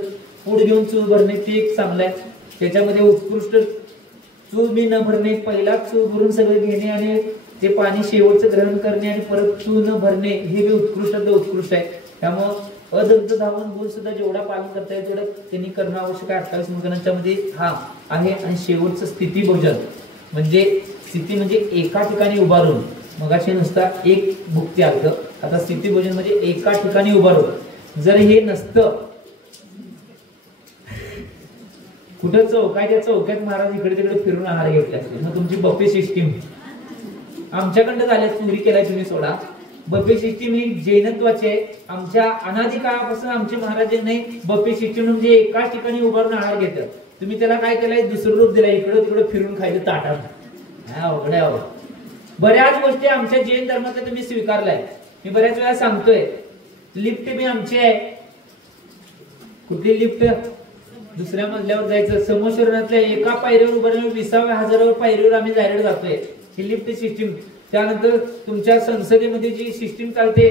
पुढ घेऊन चूळ भरणे ते एक चांगलं आहे. त्याच्यामध्ये उत्कृष्ट चूळ बी न भरणे, पहिला चूळ भरून सगळं घेणे आणि ते पाणी शेवटचं ग्रहण करणे आणि परत चूळ न भरणे हे बी उत्कृष्ट आहे. त्यामुळं अदंत धावन गुण सुद्धा जेवढा पालन करता येईल तेवढं त्यांनी करणं आवश्यक आहे. 28 मुलगणांच्या मध्ये हा आहे. आणि शेवटचं स्थिती भोजन म्हणजे स्थिती म्हणजे एका ठिकाणी उभारून, मगाशी नुसता एक भुक्ती आलं, आता स्थिती भोजन म्हणजे एका ठिकाणी उभारून. जर हे नसतं कुठं चौक्यात महाराज इकडे तिकडे फिरून आहार घेतले असते, मग तुमची बफे सिस्टीम आमच्याकडे झाल्या चोरी केलाय तुम्ही सोडा. बफे सिस्टीम ही जैनत्वाची आहे. आमच्या अनादी काळापासून आमचे महाराज नाही बफे सिस्टीम म्हणजे एकाच ठिकाणी उभारून आहार घेतात. तुम्ही त्याला काय केलंय, दुसरं रूप दिलाय, इकडं तिकडं फिरून खायचं ताटात. अवघड आहे. बऱ्याच गोष्टी आमच्या जैन धर्माचा तुम्ही स्वीकारलाय. मी बऱ्याच वेळा सांगतोय, लिफ्ट बी आमची आहे. कुठली लिफ्ट? दुसऱ्या मजल्यावर जायचं. समोशरणातल्या एका पायरीवर उभं राहून 20,000 पायरीवर आम्ही जायला जातोय. ही लिफ्ट सिस्टीम. त्यानंतर तुमच्या संसदेमध्ये जी सिस्टीम चालते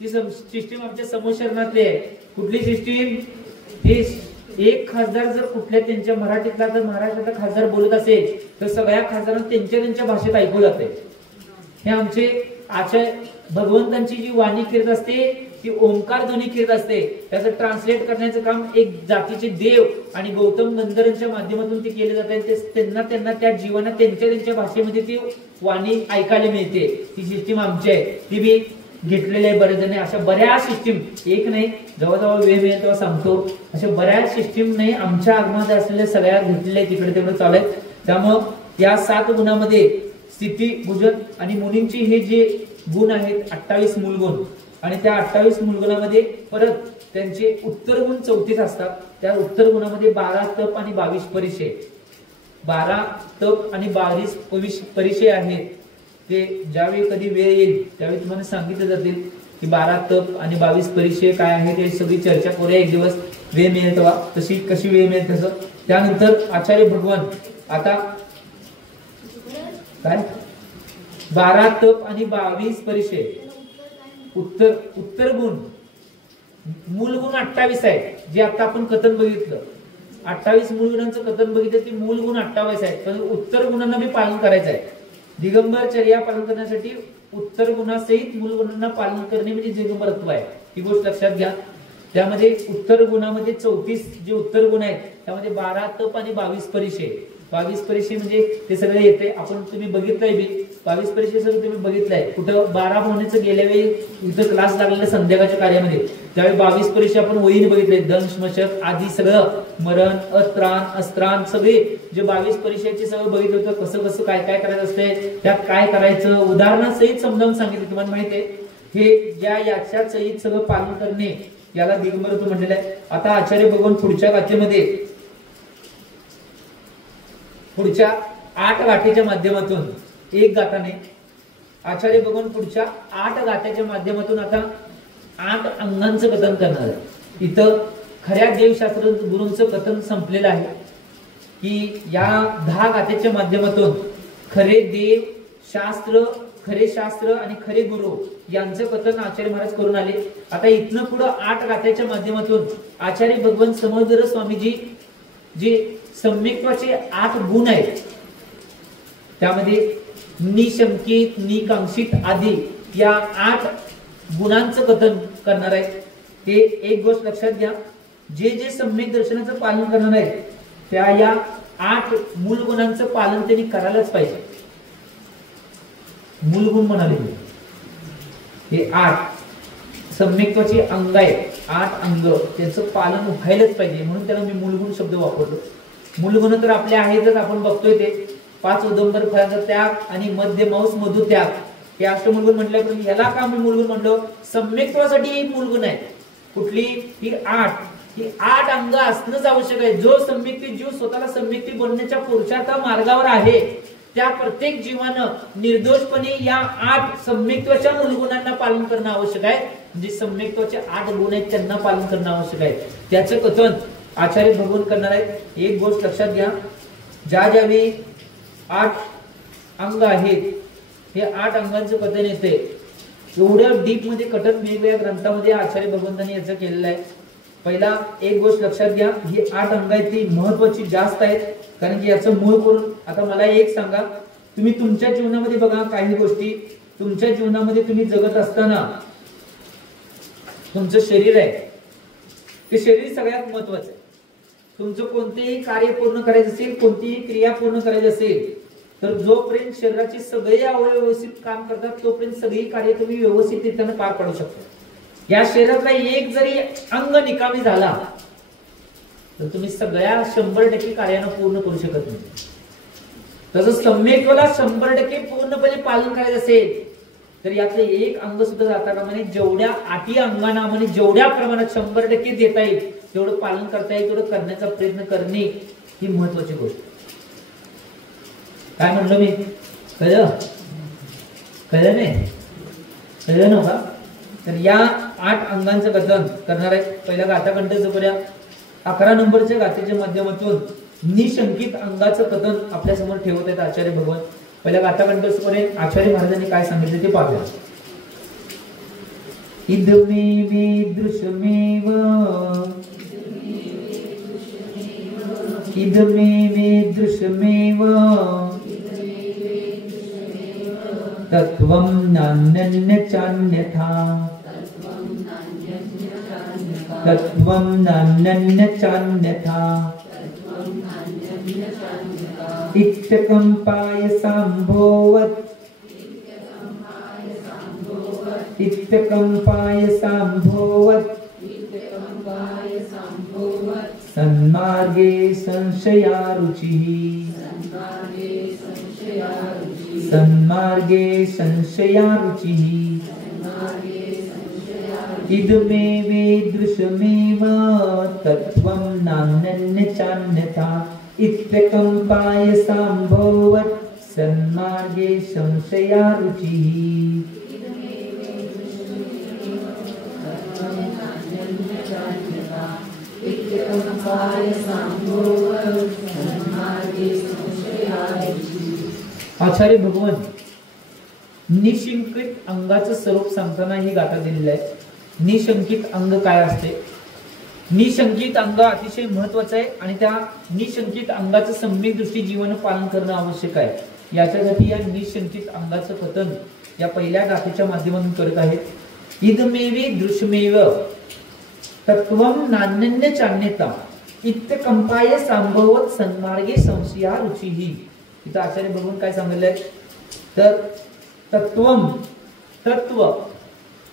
ती सिस्टीम आमच्या समोशरणातली आहे. कुठली सिस्टीम? ही एक खासदार जर कुठल्या त्यांच्या मराठीतला तर महाराष्ट्रातला खासदार बोलत असेल तर सगळ्या खासदारांना त्यांच्या भाषेत ऐकू जाते. हे आमचे आचार्य भगवंतांची जी वाणी फिरत असते ती ओंकार ध्वनी फिरत असते. त्याचं ट्रान्सलेट करण्याचं काम एक जातीचे देव आणि गौतम गंधर्वांच्या माध्यमातून ते केले जाते. त्यांना त्या जीवनात त्यांच्या भाषेमध्ये ती वाणी ऐकायला मिळते. ती सिस्टीम आमची आहे, ती बी घेतलेली आहे बरेच जण. अशा बऱ्याच सिस्टीम, एक नाही, जवळजवळ वेळ मिळेल तेव्हा सांगतो, अशा बऱ्याच सिस्टीम नाही आमच्या आगमनात असलेल्या सगळ्या घेतलेल्या तिकडे तिकडे चालू आहेत. त्यामुळं या 7 गुणामध्ये स्थिती भोजन आणि मुनींची हे जे गुण आहेत 28 मूलगुण, आणि त्या 28 मूलगुणामध्ये परत त्यांचे उत्तर गुण 34 असतात. त्या उत्तर गुणामध्ये 12 तप आणि 22 परिचय, 12 तप आणि 22 परिचय आहेत. ते ज्यावेळी कधी वेळ येईल त्यावेळी तुम्हाला सांगितले जातील की 12 तप आणि 22 परिचय काय आहे, ते सगळी चर्चा करूया एक दिवस, वेळ मिळेल तेव्हा. कशी वेळ मिळेल तसं. त्यानंतर आचार्य भगवान आता काय 12 तप आणि 22 परिचय, उत्तर गुण, मूल गुण 28 आहे. जे आता आपण कथन बघितलं 28 मूल गुणांचं कथन बघितलं, ती मूल गुण 28 आहेत. पण उत्तर गुणांना बी पालन करायचं आहे. दिगंबर चर्या पालन करण्यासाठी उत्तर गुणासहित मूल गुणांना पालन करणे म्हणजे दिगंबरत्व आहे. ही गोष्ट लक्षात घ्या. त्यामध्ये उत्तर गुणामध्ये 34 जे उत्तर गुण आहेत त्यामध्ये 12 तप आणि 22 परिचय. 22 परिचय म्हणजे ते सगळे येते. आपण तुम्ही बघितलंय बी 22 परिचय सगळं तुम्ही बघितलंय. कुठं 12 भवनेचं गेल्या वेळी इथं क्लास लागलेल्या संध्याकाळच्या कार्यामध्ये त्यावेळी 22 परिचय आपण वहीने बघितले. दंश मशक आदी सगळं, मरण अत्राण अस्त्राण सगळे जे 22 परिचयाचे सगळं बघितलं होतं. कसं काय करायचं असते, त्यात काय करायचं उदाहरणासहित समजावून सांगितलं. तुम्हाला माहिती आहे हे याच्या सहित सगळं पालन करणे याला दिगंबरत्व म्हटलेलं आहे. आता आचार्य भगवान पुढच्या गाथेमध्ये पुढच्या 8 गाथेच्या माध्यमातून, एक गाथाने आचार्य भगवान पुढच्या 8 गाथेच्या माध्यमातून आता 8 अंगांचं कथन करणार आहे. इथं खऱ्या देवशास्त्र गुरूंचं कथन संपलेलं आहे की या 10 गाथेच्या माध्यमातून खरे देव शास्त्र, खरे शास्त्र आणि खरे गुरु यांचं कथन आचार्य महाराज करून आले. आता इथनं पुढे 8 गाथेच्या माध्यमातून आचार्य भगवान समर्थ स्वामीजी जे सम्यक्त्वाचे 8 गुण आहेत त्यामध्ये निशंकित, निकांक्षित आदी या 8 गुणांचं कथन करणार आहे. ते एक गोष्ट लक्षात घ्या, जे सम्यक दर्शनाचं पालन करणार आहेत त्या या 8 मूल गुणांचं पालन त्यांनी करायलाच पाहिजे. मूलगुण म्हणाले हे 8 सम्यक्त्वाची अंग आहेत, 8 अंग त्यांचं पालन व्हायलाच पाहिजे. म्हणून त्याला मी मूलगुण शब्द वापरतो. मूलगुण तर आपले आहेतच, आपण बघतोय ते 5 उदंबर फळांचा त्याग आणि मध्य मांस मधु त्याग हे अष्टमूलगुण म्हटल्यापर्यंत याला का मी मूलगुण म्हणलो, सम्यक्त्वासाठी ही मूलगुण आहे. कुठली? ही 8 अंग असणंच आवश्यक आहे. जो सम्यक्ती जीव स्वतःला सम्यक्ती बनण्याच्या पुरुषार्थ मार्गावर आहे त्या प्रत्येक जीवानं निर्दोषपणे या 8 सम्यक्त्वाच्या मूलगुणांना पालन करणं आवश्यक आहे. म्हणजे सम्यक्त्वाचे 8 गुण आहेत त्यांना पालन करणं आवश्यक आहे. त्याचं कथन आचार्य भगवान करणार आहेत. एक गोष्ट लक्षात घ्या, ज्यावेळी 8 अंग आहेत, हे 8 अंगांचं कथन येते. एवढ्या डीप मध्ये कथन वेगवेगळ्या ग्रंथामध्ये आचार्य भगवंतांनी याचं केलेलं आहे. पहिला एक गोष्ट लक्षात घ्या, ही 8 अंग आहेत ती महत्वाची जास्त आहेत, कारण की याचं मूळ करून. आता मला एक सांगा, तुम्ही तुमच्या जीवनामध्ये बघा, काही गोष्टी तुमच्या जीवनामध्ये तुम्ही जगत असताना तुमचं शरीर आहे, ते शरीर सगळ्यात महत्वाचं आहे. तुमचं कोणतेही कार्य पूर्ण करायचं असेल, कोणतीही क्रिया पूर्ण करायची असेल, तर जोपर्यंत शरीराचे सगळे अवयव व्यवस्थित काम करतात तोपर्यंत सगळी कार्य तुम्ही व्यवस्थित रीतीने पार पाडू शकता. या शरीरातला एक जरी अंग निकामी झाला तर तुम्ही सगळ्या 100% कार्यानं पूर्ण करू शकत नाही. तसं सम्यकला 100% पूर्णपणे पालन करायचं असेल तर यातले एक अंग सुद्धा जाता कामा नये. जेवढ्या 8 अंगांना म्हणजे जेवढ्या प्रमाणात 100% देता येईल तेवढं पालन करता येईल तेवढं करण्याचा प्रयत्न करणे ही महत्वाची गोष्ट. काय म्हणलं मी? कळलं? कळलं नाही? कळलं ना का? तर या 8 अंगांचं कथन करणार आहे. पहिला गाथाखंड करूया. 11 नंबरच्या गाथेच्या माध्यमातून निशंकित अंगाचं कथन आपल्या समोर ठेवत आहेत आचार्य भगवान. पहिल्या गाथाखंड करूया. आचार्य महाराजांनी काय सांगितले ते पाहूया. इदमेव दृश्यमेव इदमेव दृश्यमेव तत्वं नान्यन्यचान्यथा तत्वं नान्यन्यचान्यथा इत्यकम्पाय सांभोवत् इत्यकम्पाय सांभोवत् सन्मार्गे संशयारुचिः सन्मार्गे संशयारुचिः इदमेव दृश्यमेव तत्वं नान्यन्यचान्यथा इत्यकम्पाय सांभोवत् सन्मार्गे संशयारुचिः. आचार्य भगवान निशंकित अंगाचं स्वरूप सांगताना ही गाथा दिलेली आहे. निशंकित अंग काय असते? निशंकित अंग अतिशय महत्वाचं आहे आणि त्या निशंकित अंगाचं सम्यक दृष्टी जीवन पालन करणं आवश्यक आहे. याच्यासाठी या निशंकित अंगाचं कथन या पहिल्या गाथेच्या माध्यमातून करत आहेत. इदमेव दृश्यमेव तत्वं नान्यन्यचान्यथा इत्यकम्पाय सांभवत् सन्मार्गे संशया रुचिः. इथं आचार्य भगवान काय सांगितलंय तर तत्वं तत्व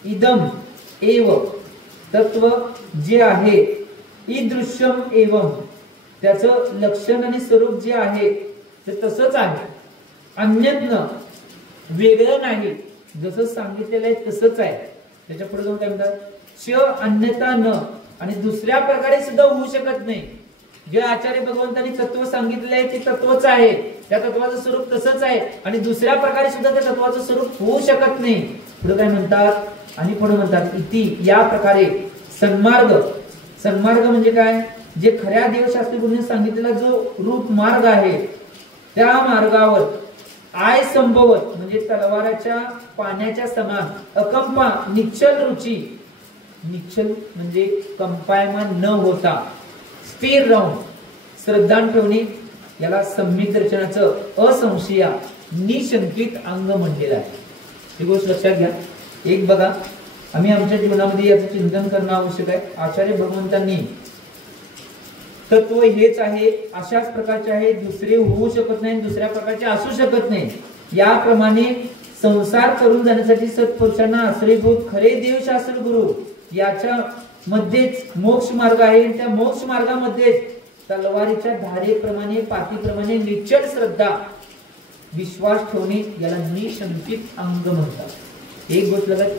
इदम एव तत्व जे आहे ईदृश्यम एवं त्याचं लक्षण आणि स्वरूप जे आहे ते तसंच आहे, अन्यत्न वेगळं नाही, जसं सांगितलेलं आहे तसंच आहे. त्याच्या पुढे जाऊन काय म्हणतात च अन्यथा न आणि दुसऱ्या प्रकारे सुद्धा होऊ शकत नाही. जे आचार्य भगवंतांनी तत्व सांगितले आहे ते तत्वच आहे, त्या तत्वाचं स्वरूप तसंच आहे आणि दुसऱ्या प्रकारे सुद्धा त्या तत्वाचं स्वरूप होऊ शकत नाही. पुढे काय म्हणतात आणि पुढे म्हणतात इति या प्रकारे सन्मार्ग. सन्मार्ग म्हणजे काय? जे खऱ्या देवशास्त्री सांगितलेला जो रूप मार्ग आहे त्या मार्गावर आय संभवत म्हणजे तलवाराच्या पाण्याच्या समान अकंपा निश्चल रुची. निश्चल म्हणजे कंपायमान न होता स्थिर राहून श्रद्धा ठेवणे याला सम्यक दर्शनाचं असंशया निशंकित अंग म्हणलेलं आहे. ही गोष्ट लक्षात घ्या. एक बघा, आम्ही आमच्या जीवनामध्ये याचं चिंतन करणं आवश्यक आहे. आचार्य भगवंतांनी तत्व हेच आहे, अशाच प्रकारचे आहे, दुसरे होऊ शकत नाही, दुसऱ्या प्रकारचे असू शकत नाही. याप्रमाणे संसार करून जाण्यासाठी सत्पुरुषांना आश्रयभूत खरे देवशास्त्र गुरु याच्या मध्येच मोक्ष मार्ग आहे. त्या मोक्ष मार्गामध्ये तलवारीच्या धारेप्रमाणे पातीप्रमाणे निश्चल श्रद्धा विश्वास ठेवणे याला निशंकित अंग म्हणतात. एक गोष्ट लक्षात,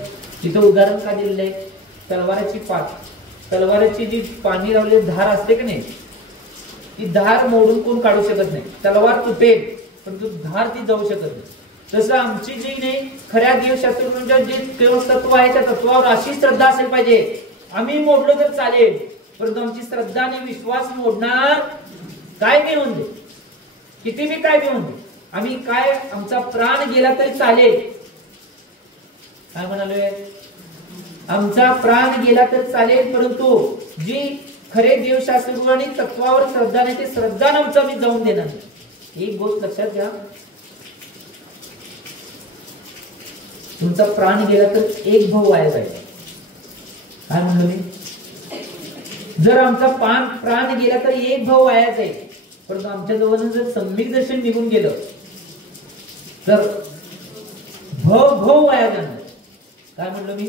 तिथं उदाहरण का दिलेलं आहे? तलवाराची पात, तलवाराची जी पाणी लावलेली धार असते की नाही, ती धार मोडून कोण काढू शकत नाही. तलवार तुटेल पण धार ती जाऊ शकत नाही. तसं आमची जी नाही खऱ्या देवशास्त्र जे केवळ तत्व आहे त्या तत्वावर अशी श्रद्धा असेल पाहिजे. आम्ही मोडलो तर चालेल परंतु आमची श्रद्धा आणि विश्वास मोडणार काय बी होऊन दे, किती बी काय बी होऊन दे, आम्ही काय आमचा प्राण गेला तरी चालेल, काय म्हणालोय, आमचा प्राण गेला तर चालेल, परंतु जी खरे देवशास्त्र आणि तत्वावर श्रद्धा नाही ते श्रद्धा आमचं आम्ही जाऊन देणार नाही. एक गोष्ट लक्षात घ्या, तुमचा प्राण गेला तर एक भाऊ वाया जाईल. काय म्हणलो मी, जर आमचा प्राण गेला तर एक भाऊ वाया जाईल, परंतु आमच्या जवळ जर सम्यक दर्शन निघून गेलं तर भाऊ वाया जाणार. काय म्हणलो मी,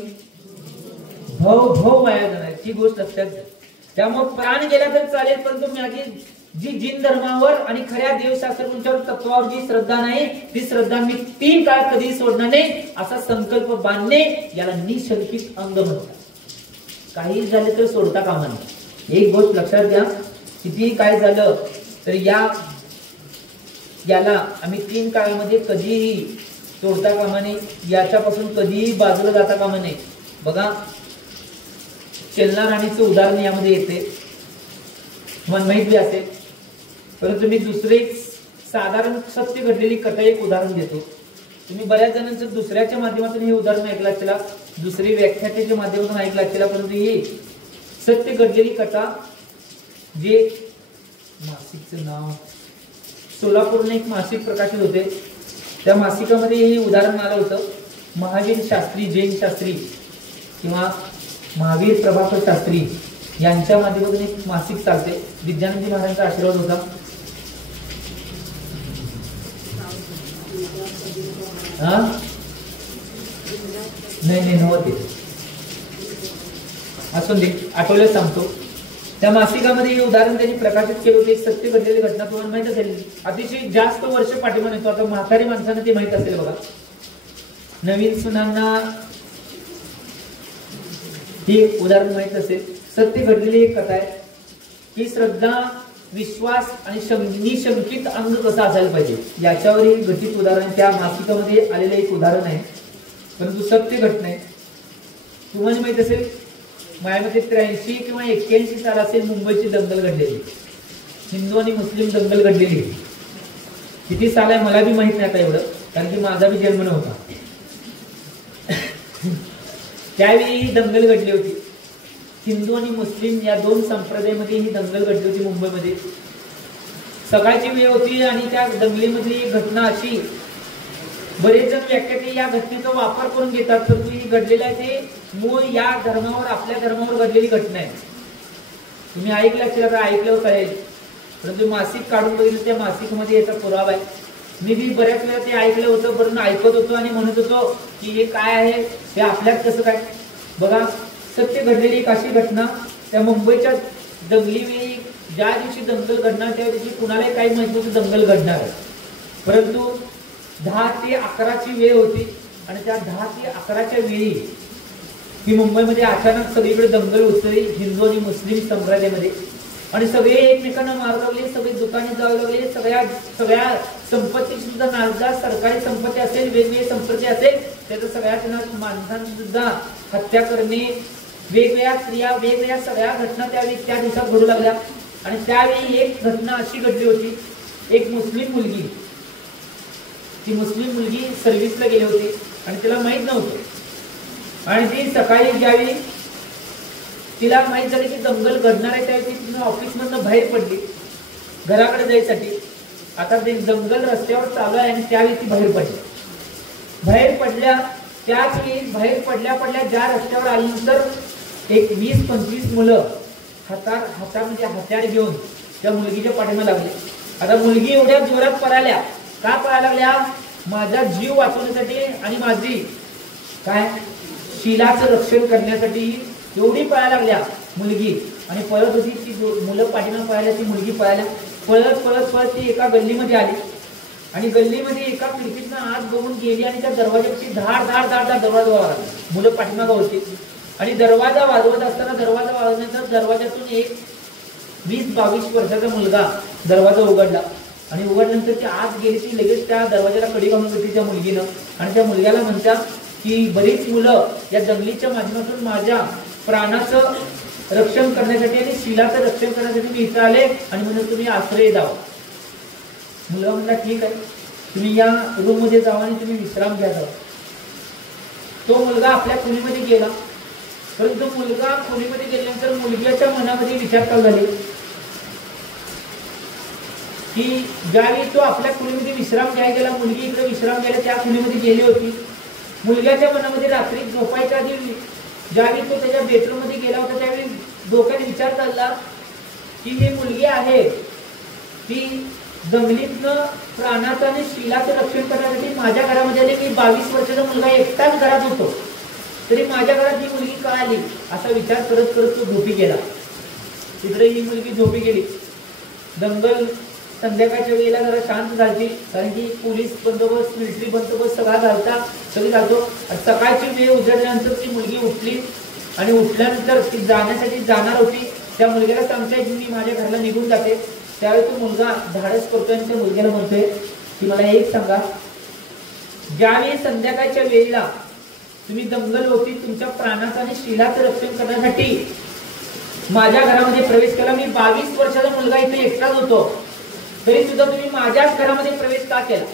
भाऊ वाया जाणार, ही गोष्ट लक्षात घ्या. त्यामुळे प्राण गेला तर चालेल, परंतु माझी जी जिन धर्मावर आणि खऱ्या देवशास्त्रांच्या तत्वावर जी श्रद्धा नाही ती श्रद्धा मी 3 काळ कधी सोडणार नाही, असा संकल्प बांधणे याला निशंकित अंग म्हणतात. काही झाले तर सोडता कामा नये. एक गोष्ट लक्षात घ्या, किती काय झालं तर याला आम्ही 3 काळामध्ये कधीही सोडता कामा नये, याच्यापासून कधीही बाजूला जाता कामा नये. बघा, चेलना राणीचं उदाहरण यामध्ये येते, तुम्हाला माहित बी असेल, परंतु मी दुसरे साधारण सत्य घडलेली कथा एक उदाहरण देतो. तुम्ही बऱ्याच जणांचं दुसऱ्याच्या माध्यमातून हे उदाहरण ऐकलं असेल, दुसरी व्याख्यात्याच्या माध्यमातून ऐकलं असेल, परंतु ही सत्य घडलेली कथा, जे मासिकचं नाव सोलापूरने एक मासिक प्रकाशित होते, त्या मासिकामध्ये हे उदाहरण आलं होतं. महावीर शास्त्री, जैन शास्त्री किंवा महावीर प्रभाकर शास्त्री यांच्या माध्यमातून एक मासिक चालते. विद्यानंदी महाराजांचा आशीर्वाद होता. नाही नव्हते, असून दे, आठवल्यास सांगतो. त्या मासिकामध्ये हे उदाहरण त्यांनी प्रकाशित केलं होते. एक सत्य घडलेली घटना तुम्हाला माहित असेल, अतिशय जास्त वर्ष पाठीमागे येतो. आता म्हातारी माणसांना ते माहित असेल बघा, नवीन सुनांना हे उदाहरण माहित असेल. सत्य घडलेली एक कथा आहे की श्रद्धा, विश्वास आणि निशंकित अंग कसं असायला पाहिजे याच्यावर हे घटित उदाहरण त्या मासिकामध्ये आलेलं एक उदाहरण आहे, परंतु सत्य घटना आहे. तुम्हाला माहित असेल, माझ्यामध्ये 83 किंवा 81 साल असेल, मुंबईची दंगल घडलेली, हिंदू आणि मुस्लिम दंगल घडलेली. किती साल आहे मला बी माहित नाही आता एवढं, कारण की माझा बी जन्म नव्हता. त्यावेळी ही दंगल घडली होती. हिंदू आणि मुस्लिम या 2 संप्रदायामध्ये ही दंगल घडली होती मुंबईमध्ये. सकाळची वेळ होती आणि त्या दंगलीमध्ये एक घटना अशी, बरेच जण व्याख्याते या घटनेचा वापर करून घेतात, परंतु ही घडलेलं आहे ते मूळ या धर्मावर, आपल्या धर्मावर घडलेली घटना आहे. तुम्ही ऐकलं असेल, ऐकलं कळेल, परंतु मासिक काढून बघितलं, त्या मासिकमध्ये याचा पुरावा आहे. मी बी बऱ्याच वेळा ते ऐकलं होतं, परंतु ऐकत होतो आणि म्हणत होतो की हे काय आहे, हे आपल्यात कसं काय. बघा, सत्य घडलेली एक अशी घटना, त्या मुंबईच्या दंगलीवेळी ज्या दिवशी दंगल घडणार त्या दिवशी कुणालाही काही माहित नव्हतं दंगल घडणार, परंतु 10 ते 11ची वेळ होती आणि त्या 10 ते 11च्या वेळी ही मुंबईमध्ये अचानक सगळीकडे दंगल उसळली, हिंदू आणि मुस्लिम संप्रदायामध्ये, आणि सगळे एकमेकांना मारू लागले, सगळे दुकाने जाऊ लागले, सगळ्या संपत्ती सुद्धा नासदा, सरकारी संपत्ती असेल, वेगवेगळी संपत्ती असेल, त्याचं सगळ्या माणसांची सुद्धा हत्या करणे, वेगवेगळ्या क्रिया, वेगवेगळ्या सगळ्या घटना त्या दिवसात घडू लागल्या. आणि त्यावेळी एक घटना अशी घडली होती, एक मुस्लिम मुलगी, ती मुस्लिम मुलगी सर्व्हिसला गेली होती आणि तिला माहित नव्हतं, आणि ती सकाळी ज्यावेळी तिला माहित झालं की दंगल घडणार आहे त्यावेळी तिने ऑफिसमधनं बाहेर पडली घराकडे जायसाठी. आता ते दंगल रस्त्यावर चालू आहे आणि त्यावेळी ती बाहेर पडल्या. त्याच वेळी बाहेर पडल्या ज्या रस्त्यावर आल्यानंतर एक 20-25 मुलं हातामध्ये हत्यार घेऊन त्या मुलगीच्या पाठीमागे लागले. आता मुलगी एवढ्या जोरात पळाल्या, का पळायला लागल्या, माझा जीव वाचवण्यासाठी आणि माझी काय शीलाचं रक्षण करण्यासाठी एवढी पळायला लागल्या मुलगी. आणि पळत होती ती, मुलं पाठीमागे पळाल्या, ती मुलगी पळाल्या. पळत ती एका गल्लीमध्ये आली आणि गल्लीमध्ये एका खिडकीतनं आत बघून गेली आणि त्या दरवाजाची धाड दरवाजा वाजला. मुलं पाठीमागे होती आणि दरवाजा वाजवत असताना, दरवाजा वाजवण्याचा दरवाजातून एक 20-22 वर्षाचा मुलगा दरवाजा उघडला आणि उघडल्यानंतर ती आत गेली. ती लगेच त्या दरवाजाला कडी घालून घेतली त्या मुलगीनं आणि त्या मुलग्याला म्हणतात की बरीच मुलं या दंगलीच्या माध्यमातून माझ्या प्राणाचं रक्षण करण्यासाठी आणि शीलाचं रक्षण करण्यासाठी मी इथं आले आणि म्हणून तुम्ही आश्रय द्यावा. मुलगा म्हणला ठीक आहे. तुम्ही या रूम मध्ये जावा आणि तुम्ही विश्राम घ्या जावा. तो मुलगा आपल्या खोलीमध्ये गेला, परंतु मुलगा खोलीमध्ये गेल्यानंतर मुलग्याच्या मनामध्ये विचार चालू झाले की ज्यावेळी तो आपल्या खोलीमध्ये विश्राम घ्यायला गेला, मुलगी इकडे विश्राम घ्यायला त्या खोलीमध्ये गेली होती. मुलग्याच्या मनामध्ये रात्री झोपायच्या आधी ज्यावेळी तो त्याच्या बेडरूम मध्ये गेला होता त्यावेळी डोक्यात विचार चालला की ही मुलगी आहे ती जमिनीतनं प्राणाचं आणि शीलाचं रक्षण करण्यासाठी माझ्या घरामध्ये आली. मी 22 वर्षाचा मुलगा एकटाच घरात होतो, तरी माझ्या घरात ही मुलगी का आली असा विचार करत करत तो झोपी गेला. तिकडे ही मुलगी झोपी गेली. दंगल संध्याकाळच्या वेळेला जरा शांत झाली, कारण की पोलीस बंदोबस्त, मिलिटरी बंदोबस्त सगळा सगळी घालतो. सकाळची वेळ उजळल्यानंतर ती मुलगी उठली आणि उठल्यानंतर ती जाण्यासाठी जाणार होती. त्या मुलग्याला सांगताय की मी माझ्या घराला निघून जाते. त्यावेळी तो मुलगा धाडस करतोय आणि त्या मुलग्याला म्हणतोय की मला एक सांगा, ज्यावेळी संध्याकाळच्या वेळेला तुम्ही दंगल होती तुमच्या प्राणाचं आणि शीलाचं रक्षण करण्यासाठी माझ्या घरामध्ये प्रवेश केला, मी 22 वर्षाचा मुलगा इथे एकटाच होतो, तरी सुद्धा तुम्ही माझ्याच घरामध्ये प्रवेश का केला?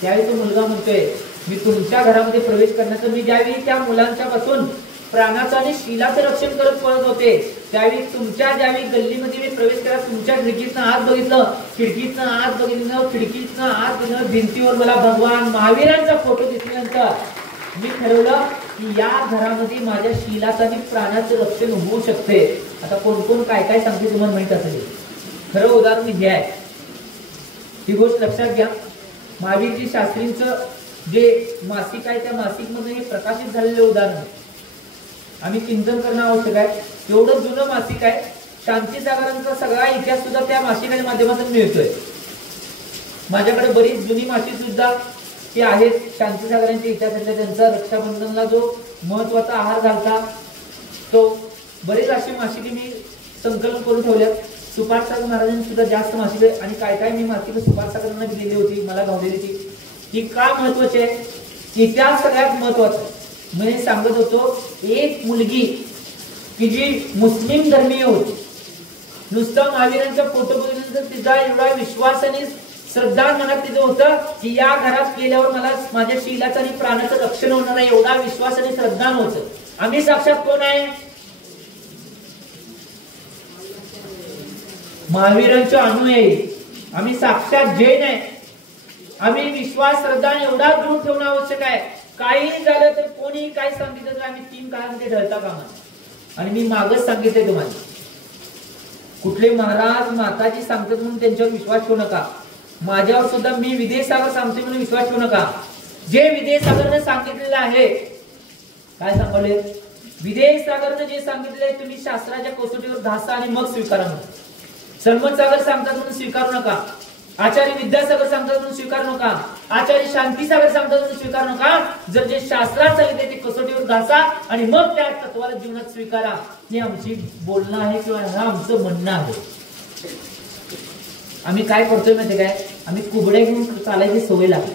त्यावेळी तो मुलगा म्हणतोय मी तुमच्या घरामध्ये प्रवेश करण्याचं, मी ज्यावेळी त्या मुलांच्या पासून प्राणाचं आणि शीलाचं रक्षण करत पळत होते त्यावेळी तुमच्या ज्यावेळी गल्लीमध्ये मी प्रवेश केला, तुमच्या खिडकीतनं आत बघितलं, खिडकीतनं आत बघितलं, खिडकीतनं आत बघितलं, भिंतीवर मला भगवान महावीरांचा फोटो दिसल्यानंतर मी ठरवलं की या घरामध्ये माझ्या शीलाचं आणि प्राणाचं रक्षण होऊ शकते. आता कोण कोण काय काय सांगते तुम्हाला माहित असेल. खरं उदाहरण हे आहे, ही गोष्ट लक्षात घ्या. महावीरजी शास्त्रींचं जे मासिक आहे त्या मासिक मध्ये हे प्रकाशित झालेले उदाहरण आहे. आम्ही चिंतन करणं आवश्यक आहे. एवढं जुनं मासिक आहे. शांतीसागरांचा सगळा इतिहास सुद्धा त्या मासिकाच्या माध्यमातून मिळतोय. माझ्याकडे बरीच जुनी मासिक सुद्धा ती आहेत शांतीसागरांच्या इतिहासातल्या. त्यांचा रक्षाबंधनला जो महत्वाचा आहार घालता तो बरेच अशी मासिके मी संकलन करून ठेवल्यात. सुपार सागर महाराजांनी सुद्धा जास्त मासिके आणि काय काय मी मासिके सुपार सागरांना दिलेली होती, मला गावलेली ती. ही का महत्वाची आहे? इतिहास सगळ्यात महत्वाचा आहे. मी सांगत होतो एक मुलगी की जी मुस्लिम धर्मीय होती, नुसतं महावीरांचा फोटो बघितल्यानंतर तिचा एवढा विश्वास आणि श्रद्धा मनात तिचं होतं की या घरात गेल्यावर मला माझ्या शीलाचं आणि प्राणाचं रक्षण होणार आहे, एवढा विश्वास आणि श्रद्धा होतं. आम्ही साक्षात कोण आहे? महावीरांचे अनुयायी. आम्ही साक्षात जैन आहे. आम्ही विश्वास श्रद्धा एवढा दृढ ठेवणं आवश्यक आहे. काही झालं तर कोणी काय सांगितलं तर आम्ही 3 काळामध्ये ढळता कामा. आणि मी मागच सांगितले तुम्हाला, कुठले महाराज माताजी सांगतात म्हणून त्यांच्यावर विश्वास ठेवू नका. माझ्यावर सुद्धा मी विदेसागर सांगते म्हणून विश्वास ठेवू नका. जे विदेसागरने सांगितलेलं आहे, काय सांगले विदेसागरने जे सांगितले तुम्ही शास्त्राच्या कसोटीवर घासा आणि मग स्वीकारा. सन्मत सागर सांगतात म्हणून स्वीकारू नका. आचार्य विद्यासागर सांगतात म्हणून स्वीकारू नका. आचार्य शांतीसागर सांगतात म्हणून स्वीकारू नका. जर जे शास्त्रात सांगितले ते कसोटीवर घासा आणि मग त्या तत्वाला जीवनात स्वीकारा. हे आमची बोलणं आहे किंवा हा आमचं म्हणणं आहे. आम्ही काय करतोय माहिती काय? आम्ही कुबड्या घेऊन चालायची सवय लागली.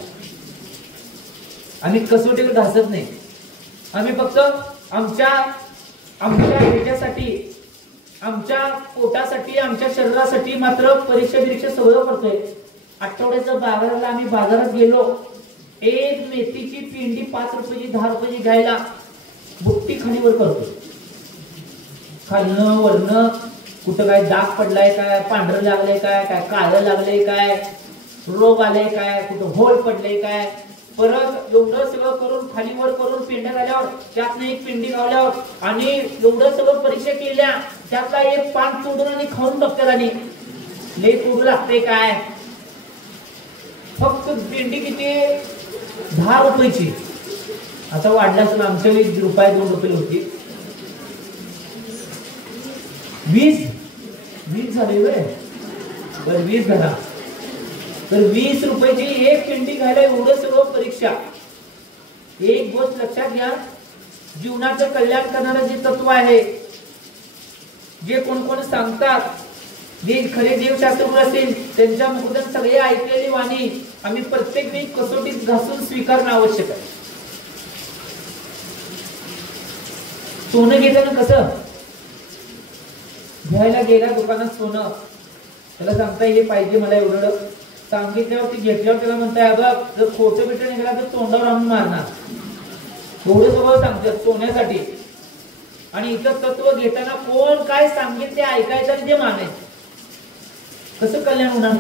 आम्ही कसोटीवर घासत नाही. आम्ही फक्त आमच्या ह्याच्यासाठी, आमच्या पोटासाठी, आमच्या शरीरासाठी मात्र परीक्षा सगळं करतोय. आठवड्याचं बाजाराला आम्ही बाजारात गेलो, एक मेथीची पिंडी 5 रुपयाची 10 रुपयाची घ्यायला बुट्टी खालीवर करतो. खालनं वरनं कुठं काय दाग पडलाय काय, पांढरं लागलंय काय, काय काळं लागलंय काय, रोग आलाय काय, कुठं होल पडले काय, परत एवढं सगळं करून खालीवर करून पिंड्या झाल्यावर त्यातनं एक पिंडी गावल्यावर आणि एवढं सगळं परीक्षा केल्या त्यातला एक पान तोडून आणि खाऊन बघतात आणि लय तोडू लागते काय. फक्त पिंडी किती? 10 रुपयाची. आता वाढला असेल, आमच्या 20 रुपये 2 रुपये होती. 20 झाले वे बर 20 झाला तर 20 रुपयाची एक पिंडी घ्यायला एवढं सगळं परीक्षा. एक गोष्ट लक्षात घ्या, जीवनाचं कल्याण करणारं जे तत्व आहे, जे कोण सांगतात, जे खरे देवशास्त्र असतील त्यांच्या मुखातून सगळे ऐकलेली वाणी आम्ही प्रत्येक वेळी कसोटीत घासून स्वीकारणं आवश्यक आहे. सोनं घेताना कसं घ्यायला गेला दुकानात सोनं, त्याला सांगता हे पाहिजे मला एवढं, सांगितल्यावरती घेतल्यावर त्याला म्हणताय बघ जर खोटं बिटं निघाला तर तोंडावर आणून मारणार, एवढं सगळं सांगतात सोन्यासाठी. आणि इथं तत्व घेताना कोण काय सांगेल ते ऐकायचं आणि ते मानायचं. कसं कल्याण होणार?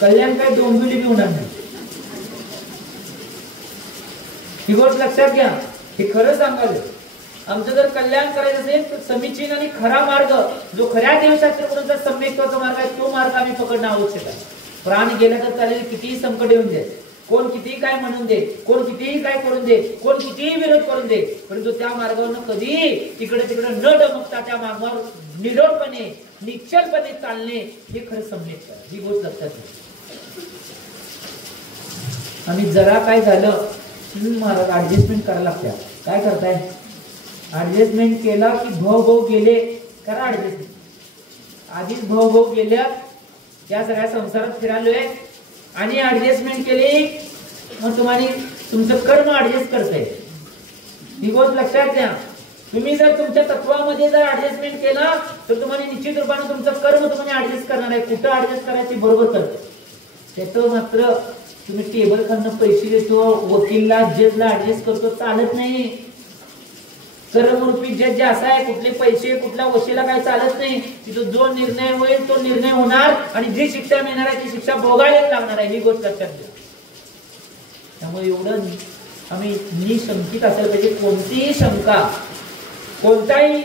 कल्याण काय डोंबिवली बी होणार नाही. ही गोष्ट लक्षात घ्या. हे खरं सांगायचं, आमचं जर कल्याण करायचं असेल तर समीचीन आणि खरा मार्ग जो खऱ्या देवशास्त्रपूर्वीचा सम्यक्त्वाचा मार्ग आहे तो मार्ग आम्ही पकडणं आवश्यक आहे. प्राण गेला तर चालेल, कितीही संकट येऊन दे, कोण कितीही काय म्हणून दे, कोण कितीही काय करून दे, कोण कितीही विरोध करून दे, परंतु त्या मार्गावर कधी इकडे तिकडे न डमकता त्या मार्गावर निरोडपणे निश्चलपणे चालणे हे खरं सम्यक आहे. ही गोष्ट लक्षात घ्या. आणि जरा काय झालं महाराज ऍडजस्टमेंट करायला लागत्या. काय करताय? ऍडजस्टमेंट केला की भाऊ गेले, करा ऍडजस्टमेंट. आधीच भाऊ गेल्या, या सगळ्या संसारात फिरालोय आणि ऍडजस्टमेंट केली, मग तुम्हाला तुमचं कर्म ऍडजस्ट करताय. ही गोष्ट लक्षात घ्या. तुम्ही जर तुमच्या तत्वामध्ये जर ऍडजस्टमेंट केला तर तुम्हाला निश्चित रूपाने तुमचं कर्म तुम्हाला ऍडजस्ट करणार आहे. कुठं ऍडजस्ट करायची बरोबर करते. त्याचं मात्र तुम्ही टेबल खालनं पैसे देतो, वकीलला जजला ऍडजस्ट करतो, चालत नाही. कर्मरूपी जज जे असा आहे, कुठले पैसे कुठल्या वशिला काय चालत नाही. तिथं जो निर्णय होईल तो निर्णय होणार आणि जी शिक्षा मिळणार आहे ती शिक्षा भोगायला लागणार आहे. ही गोष्ट लक्षात घ्या. त्यामुळे एवढं आम्ही निशंकित असायला पाहिजे. कोणतीही शंका, कोणताही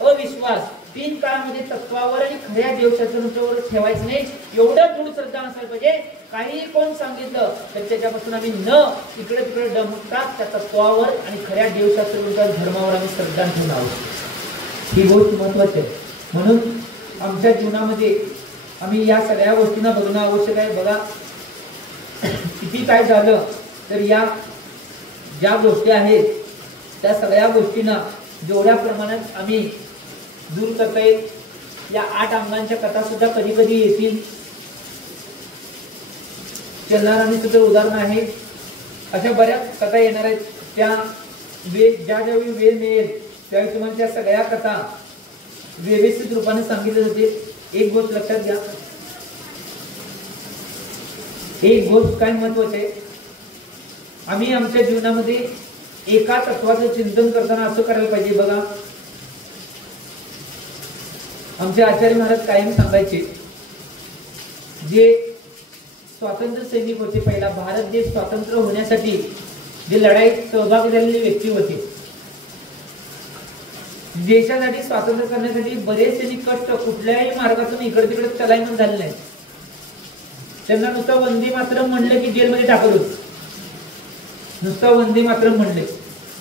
अविश्वास तीन काळामध्ये तत्वावर आणि खऱ्या देवशास्त्रावर ठेवायचं नाही. एवढं दृढ श्रद्धा असायला पाहिजे. काही कोण सांगितलं तर त्याच्यापासून आम्ही न इकडे तिकडे डमकता त्या तत्वावर आणि खऱ्या देवशास्त्रावर धर्मावर आम्ही श्रद्धा ठेवून आहोत. ही गोष्ट महत्वाची आहे. म्हणून आमच्या जीवनामध्ये आम्ही या सगळ्या गोष्टींना बघणं आवश्यक आहे. बघा किती काय झालं तर या ज्या गोष्टी आहेत त्या सगळ्या गोष्टींना जेवढ्या प्रमाणात आम्ही दूर करता येईल. या 8 अंगांच्या कथा सुद्धा कधी कधी येतील. चलणारांनी सुद्धा उदाहरण आहे. अशा बऱ्याच कथा येणार आहेत. त्या ज्यावेळी वेळ मिळेल त्यावेळी तुम्हाला त्या सगळ्या कथा व्यवस्थित रूपाने सांगितल्या जातील. एक गोष्ट लक्षात घ्या. एक गोष्ट काय महत्वाची आहे, आम्ही आमच्या जीवनामध्ये एका तत्वाचं चिंतन करताना असं करायला पाहिजे. बघा आमचे आचार्य महाराज कायम सांगायचे, जे स्वातंत्र्य सैनिक होते, पहिला भारत देश स्वातंत्र्य होण्यासाठी जे लढाईत सहभागी झालेली व्यक्ती होते, देशासाठी स्वातंत्र्य करण्यासाठी बरेच त्यांनी कष्ट कुठल्याही मार्गातून इकडे तिकडे चलायमान झाले नाही. त्यांना नुसतं वंदे मातरम म्हणलं की जेलमध्ये टाकत होते. नुसतं वंदे मातरम म्हणले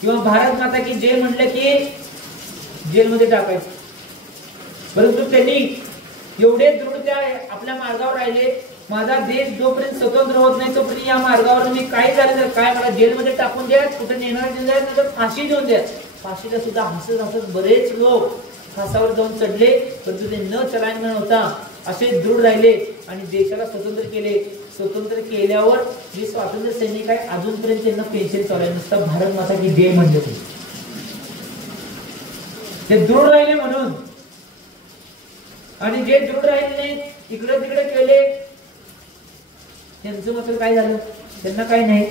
किंवा भारत माता की जय म्हणलं की जेलमध्ये टाकायचं. परंतु त्यांनी एवढे दृढ त्या आपल्या मार्गावर राहिले. माझा देश जोपर्यंत स्वतंत्र होत नाही तोपर्यंत या मार्गावर मी काय झालं तर काय, मला जेलमध्ये टाकून द्या, कुठे नेणार द्या, तर फाशी देऊन द्या. फाशीला सुद्धा हसत हसत बरेच लोक फासावर जाऊन चढले, परंतु ते न चलायमान होता असे दृढ राहिले आणि देशाला स्वतंत्र केले. स्वतंत्र केल्यावर जे स्वातंत्र्य सैनिक आहे अजूनपर्यंत त्यांना पेन्शन चालू आहे. नुसतं भारत माता की जय म्हणले ते दृढ राहिले म्हणून. आणि जे दृढ राहिले नाही इकडे तिकडे केले त्यांचं मात्र काय झालं, त्यांना काय नाही,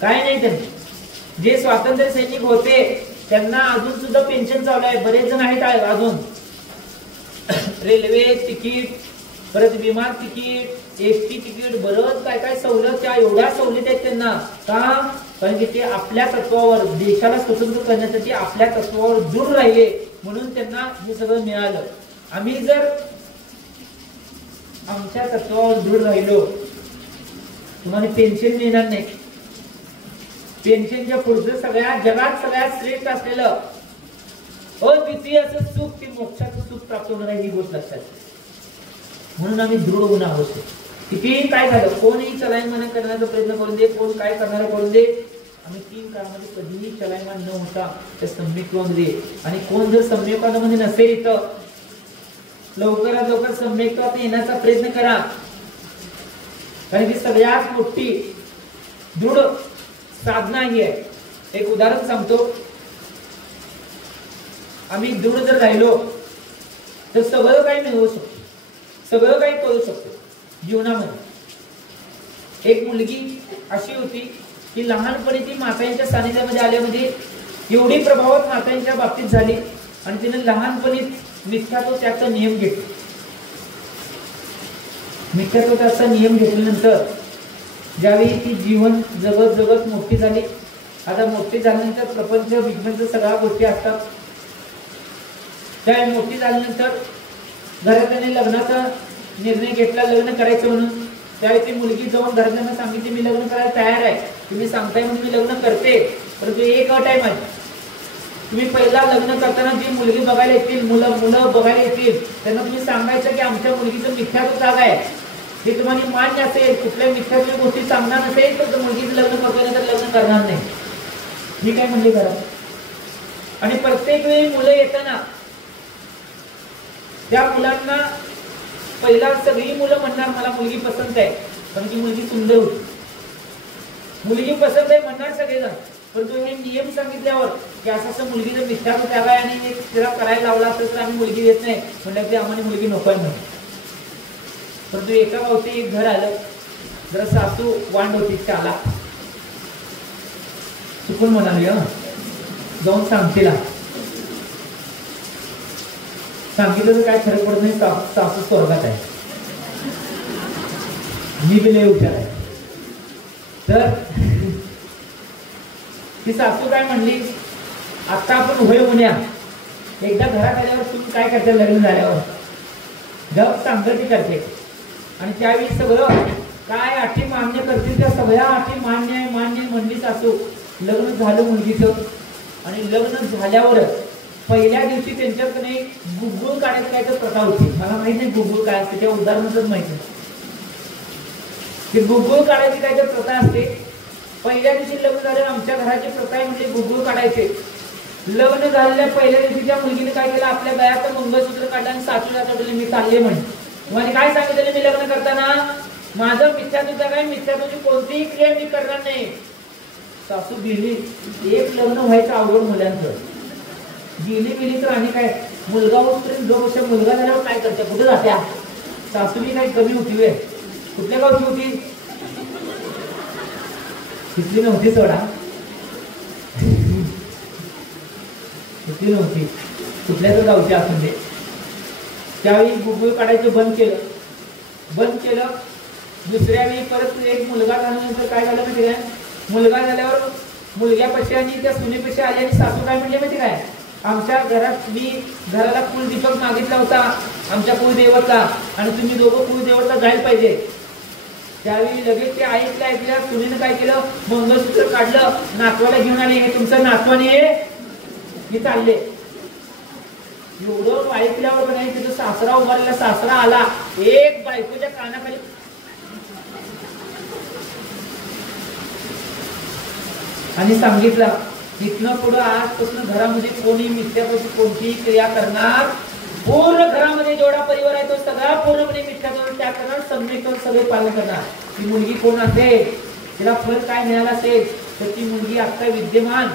काय नाही. त्यांना जे स्वातंत्र्य सैनिक होते त्यांना अजून सुद्धा पेन्शन चालू आहे. बरेच जण आहेत अजून. रेल्वे तिकीट, परत विमान तिकीट, एसटी तिकीट, बरंच काय काय सवलत, त्या एवढ्या सवलती आहेत त्यांना. का? कारण की ते आपल्या तत्वावर देशाला स्वतंत्र करण्यासाठी आपल्या तत्वावर दृढ राहिले म्हणून त्यांना हे सगळं मिळालं. आम्ही जर आमच्या तत्वावर दृढ राहिलो तुम्हाला पेन्शन मिळणार नाही. पेन्शनच्या पुढचं सगळ्यात जगात सगळ्यात श्रेष्ठ असलेलं अद्वितीय असं सुख, ते मोक्षाचं सुख प्राप्त होणार आहे. ही गोष्ट लक्षात. म्हणून आम्ही दृढ होणं आवश्यक. कितीही काय झालं, कोणीही चलायमान करण्याचा प्रयत्न करून दे, कोण काय करणार करून दे, आम्ही 3 काळामध्ये कधीही चलायमान न होता त्या सम्यक्त्वामध्ये. आणि कोण जर सम्यक्त्वामध्ये नसेल इथं लवकरात लवकर सम्यक्त्वात येण्याचा प्रयत्न करा. कारण की सगळ्यात मोठी दृढ साधना ही आहे. एक उदाहरण सांगतो. आम्ही दृढ जर राहिलो तर सगळं काही मिळवू शकतो. सगळं काही करू शकतो जीवनामध्ये। एक मुलगी अशी होती की लहानपणी ती मातांच्या सानिध्यामध्ये आल्यामध्ये एवढी प्रभावात मातांच्या बाबतीत झाली आणि तिने लहानपणी मिथ्यात्वाचा नियम घेतला। मिथ्यात्वाचा नियम घेतल्यानंतर ज्यावेळी ती जीवन जगत जगत मोठी झाली, आता मोठी झाल्यानंतर प्रपंच विज्ञान सगळ्या गोष्टी असतात, त्या मोठी झाल्यानंतर घरातल्याने लग्नाचा निर्णय घेतला, लग्न करायचं म्हणून। त्यावेळी ती मुलगी जाऊन घरच्यांना सांगितली मी लग्न करायला तयार आहे, तुम्ही सांगताय म्हणून मी लग्न करते, परंतु एक अट आहे माझी, तुम्ही पहिला लग्न करताना जी मुलगी बघायला येतील, मुलं बघायला येतील, त्यांना तुम्ही सांगायचं की आमच्या मुलगीचं मिथ्यात्व जागा आहे, हे तुम्हाला मान्य असेल, कुठल्या मिथ्यात्व गोष्टी सांगणार नसेल तर मुलगीचं लग्न करतोय तर लग्न करणार नाही। मी काय म्हणले घरात। आणि प्रत्येक वेळी मुलं येताना त्या मुलांना पहिला सगळी मुलं म्हणणार मला मुलगी पसंत आहे, कारण की मुलगी सुंदर होती, मुलगी पसंत आहे म्हणणार सगळेजण, परंतु मी नियम सांगितल्यावर की असं मुलगीचं मिथ्यात्व जागा आहे आणि तिला करायला लावला असेल तर आम्ही मुलगी देत नाही म्हणलं की आम्हाला मुलगी नको आहे म्हणून। परंतु एका गावचे एक घर आलं, जरा सासू वांड होती, त्याला चुकून म्हणाली जाऊन सांगतीला, सांगितलं तर काय फरक पडत नाही, सासू स्वर्गात आहे, मी बी लय हुशार आहे। तर ती सासू काय म्हणली, आता आपण होय उन्या एकदा घरात आल्यावर तुम्ही काय करता, लग्न झाल्यावर जग सांगती करते आणि त्यावेळी सगळं काय अटी मान्य करतील त्या सगळ्या अटी मान्य म्हणली सासू। लग्न झालं मुलगीचं आणि लग्न झाल्यावर पहिल्या दिवशी त्यांच्याकडे गुगुळ काढायची काय तर प्रथा होती, मला माहित नाही गुगुळ काय असते, त्या उदाहरणातच माहिती नाही की गुगुळ काढायची काय तर प्रथा असते। पहिल्या दिवशी लग्न झालं, आमच्या घराची प्रथा आहे म्हणजे गुगुळ काढायचे। लग्न झालेल्या पहिल्या दिवशी त्या मुलगीने काय केलं, आपल्या गळ्याचं मंगळसूत्र काढलं आणि सासूला दाखवलं मी चालले म्हणजे काय सांगितलं, मी लग्न करताना माझं मिथ्यात्व काय, मिथ्यात्वाची कोणतीही क्रिया मी करणार नाही। सासू गेली, एक लग्न व्हायचं अवघड मुलांचं, गेली तर आणि काय मुलगा होईपर्यंत 2 वर्ष, मुलगा झाल्यावर काय करते, कुठे जात्या, सासूनी काही कमी होती वे, कुठल्या गावची होती, तिथली नव्हती सोडा, तिथली नव्हती, कुठल्या तर गावची असून दे। त्यावेळी गुगुळ काढायचं बंद केलं। दुसऱ्या वेळी परत एक मुलगा झाल्यानंतर काय झालं माहिती काय, मुलगा झाल्यावर मुलग्यापाशी आणि त्या सुनेपाशी आली आणि सासू काय म्हणले माहिती काय, आमच्या घरात मी घराला कुलदीपक मागितला होता आमच्या कुलदेवतला आणि तुम्ही दोघं कुलदेवतला जायला पाहिजे। त्यावेळी लगेच ते ऐकल्या सुनेनं काय केलं, मंगळसूत्र काढलं, नातवाला घेऊन आले, हे तुमचं नातवाने हे चालले। एवढं ऐकल्यावर नाही तिथं सासरा उभारलेला, सासरा आला, एक बायकोच्या कानाखाली आणि सांगितलं इथनं पुढं आजपासून घरामध्ये कोणी मिथ्यात्वाची कोणतीही क्रिया करणार, पूर्ण घरामध्ये जेवढा परिवार आहे तो सगळा पूर्णपणे मिथ्यात्वाचा त्याग करणार, सम्यक सगळे पालन करणार। ती मुलगी कोण असेल, तिला फळ काय मिळालं असेल तर ती मुलगी आता विद्यमान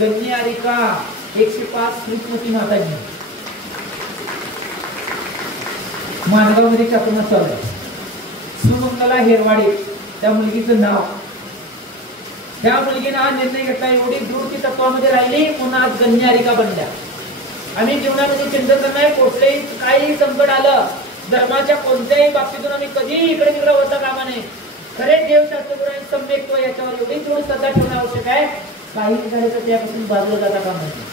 गण्यआरिका 105 श्रीमती माताजी माणगावमध्ये चातुर्मास चालू आहे। सुमंगला हेरवाडे त्या मुलगीचं नाव। त्या मुलगीने हा निर्णय घेतला, एवढी दूर ती तत्वामध्ये राहिली, पुन्हा आज गण्यआरिका बनल्या। आम्ही जीवनामध्ये चिंतन नाही, कुठलेही काही संकट आलं, धर्माच्या कोणत्याही बाबतीतून आम्ही कधीही इकडे तिकडे होता कामा नये। खरे देवशास्त्र आणि सम्यक्त्व याच्यावर एवढी दूर श्रद्धा ठेवणं आवश्यक आहे, काही झालं तर त्यापासून बाजूला जाता कामा नये।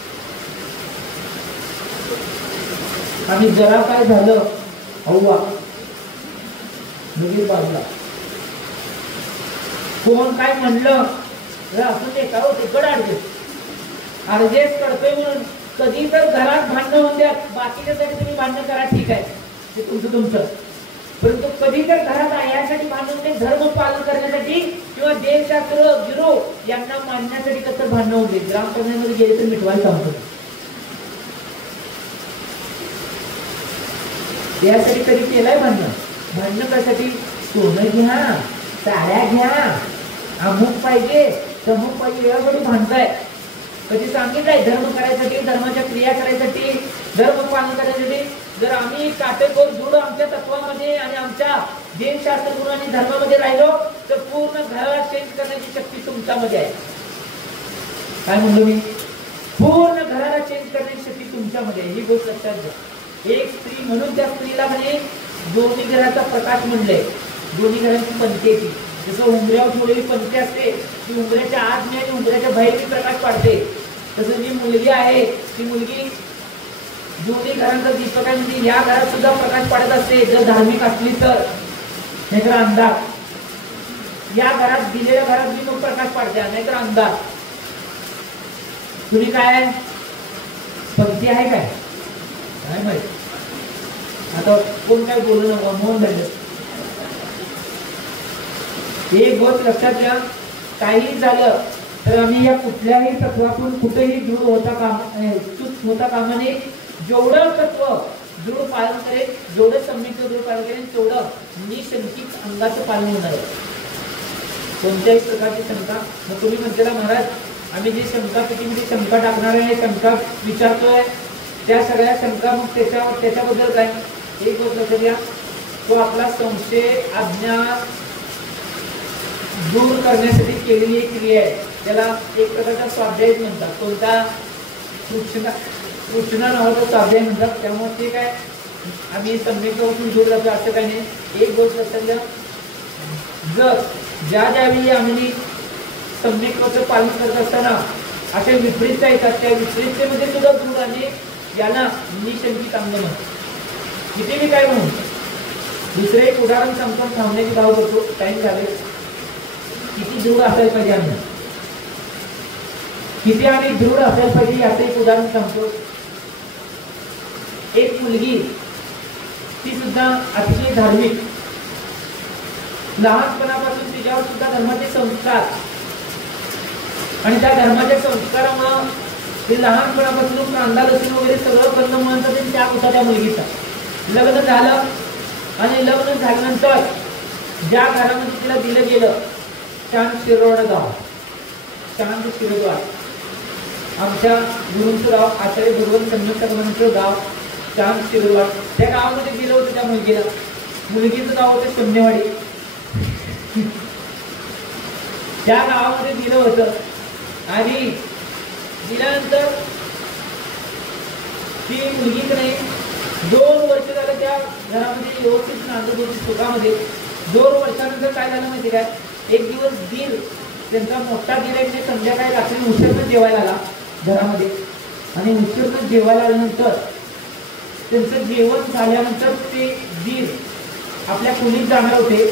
आणि जरा काय झालं अव्वा लगेच बाजूला, कोण काय म्हणलं असं ते काय होते गड अर्जेस करतोय म्हणून कधी तर घरात भांडणं होऊन द्या, बाकीच्यासाठी तुम्ही भांडणं करा, ठीक आहे ते तुमचं, परंतु कधी तर घरात यासाठी भांडण होते, धर्म पालन करण्यासाठी किंवा देवशास्त्र गिरो यांना मानण्यासाठी कसं भांडणं होते। ग्रामपंचायतीमध्ये गेले तर मिटवायला सांगतो, यासाठी कधी केलंय भांडणं कशासाठी, सोनं घ्या, साड्या घ्या, अमुक पाहिजे तमुक पाहिजे, यासाठी भांडताय। कधी सांगितलंय धर्म करायसाठी, धर्माच्या क्रिया करायसाठी धर्म पालन करण्यासाठी जर आम्ही काटेकोर दृढ आमच्या तत्वामध्ये आणि आमच्या जीवशास्त्र गुरु आणि धर्मामध्ये राहिलो तर पूर्ण घराला चेंज करण्याची शक्ती तुमच्यामध्ये आहे. काय म्हणलो मी? पूर्ण घराला चेंज करण्याची शक्ती तुमच्यामध्ये आहे. ही गोष्ट लक्षात घ्या. एक स्त्री म्हणून त्या स्त्रीला म्हणे दोन्ही घराचा प्रकाश म्हणलंय. दोन्ही घरांची पंथी ती जसं उंबऱ्यावर ठेवलेली पंथी असते ती उंबऱ्याच्या आत आणि उंबऱ्याच्या बाहेर प्रकाश पाडते, तसं जी मुलगी आहे ती मुलगी दोन्ही घरांचा दीपक आहे. म्हणजे या घरात सुद्धा प्रकाश पाडत असते जर धार्मिक असली तर, नाहीतर अंधार. या घरात दिलेल्या घरात मी मग प्रकाश पाडते, नाहीतर अंधार. तुम्ही काय पंक्ती आहे काय काय माहित? आता कोण काय बोलू नका, मौन झालं. एक गोष्ट लक्षात घ्या, काही झालं तर आम्ही या कुठल्याही तत्वातून कुठेही दूर होता कामा नये. जेवढं तत्व दृढ पालन करेल, जेवढं सम्यक दृढ पालन करेल, तेवढं निशंकित अंगाचं पालन होणार आहे. कोणत्याही प्रकारची शंका. मग तुम्ही म्हणतेला महाराज आम्ही जी शंका पेटीमध्ये शंका टाकणार आहे, शंका विचारतोय, त्या सगळ्या शंका मग त्याच्याबद्दल काय? एक गोष्ट लक्षात घ्या, तो आपला संशय अज्ञान दूर करण्यासाठी केलेली एक क्रिया आहे. त्याला एक प्रकारचा स्वाध्याय म्हणतात. कोणता? कृष्णा नावाचा स्वाध्याय म्हणतात. त्यामुळे ते काय आम्ही सम्यक दूर जातो असं काही नाही. एक गोष्ट लक्षात घ्या, जर ज्यावेळी आम्ही सम्यकचं पालन करत असताना अशा विपरीतता येतात, त्या विपरीततेमध्ये सुद्धा दूर आणि याला निशंकित अंग म्हणतात. किती मी काय म्हणून दुसरे एक उदाहरण सांगतो, थांबण्याची भाव करतो, टाइम झाले. किती दृढ असायला पाहिजे आम्ही, किती आम्ही दृढ असायला पाहिजे याचं एक उदाहरण सांगतो. एक मुलगी ती सुद्धा अतिशय धार्मिक, लहानपणापासून तिच्यावर सुद्धा धर्माचे संस्कार आणि त्या धर्माच्या संस्कारामुळे ते लहानपणापासून कांदा लसूण वगैरे सगळं करणं म्हणतात त्याग होता त्या मुलगीचा. लग्न झालं आणि लग्न झाल्यानंतर ज्या घरामध्ये तिला दिलं गेलं शांत शिरोडा गाव, शांत शिरोडा आमच्या गुरुंचं गाव, आचार्य भगवंत संयुक्त गाव शांत शिरोडा, त्या गावामध्ये दिलं होतं त्या मुलगीला. मुलगीचं नाव होतं शून्यवाडी. त्या गावामध्ये दिलं होतं आणि दिल्यानंतर ती मुलगीकडे 2 वर्ष झालं त्या घरामध्ये व्यवस्थित नांदत होती सुखामध्ये. 2 वर्षानंतर काय झालं माहिती काय, एक दिवस दीर त्यांचा मोठा दीर आहे संध्याकाळी रात्री उशीरनं जेवायला आला घरामध्ये आणि उशीरनं जेवायला आल्यानंतर त्यांचं जेवण झाल्यानंतर ते दीर आपल्या खोलीत जाणार होते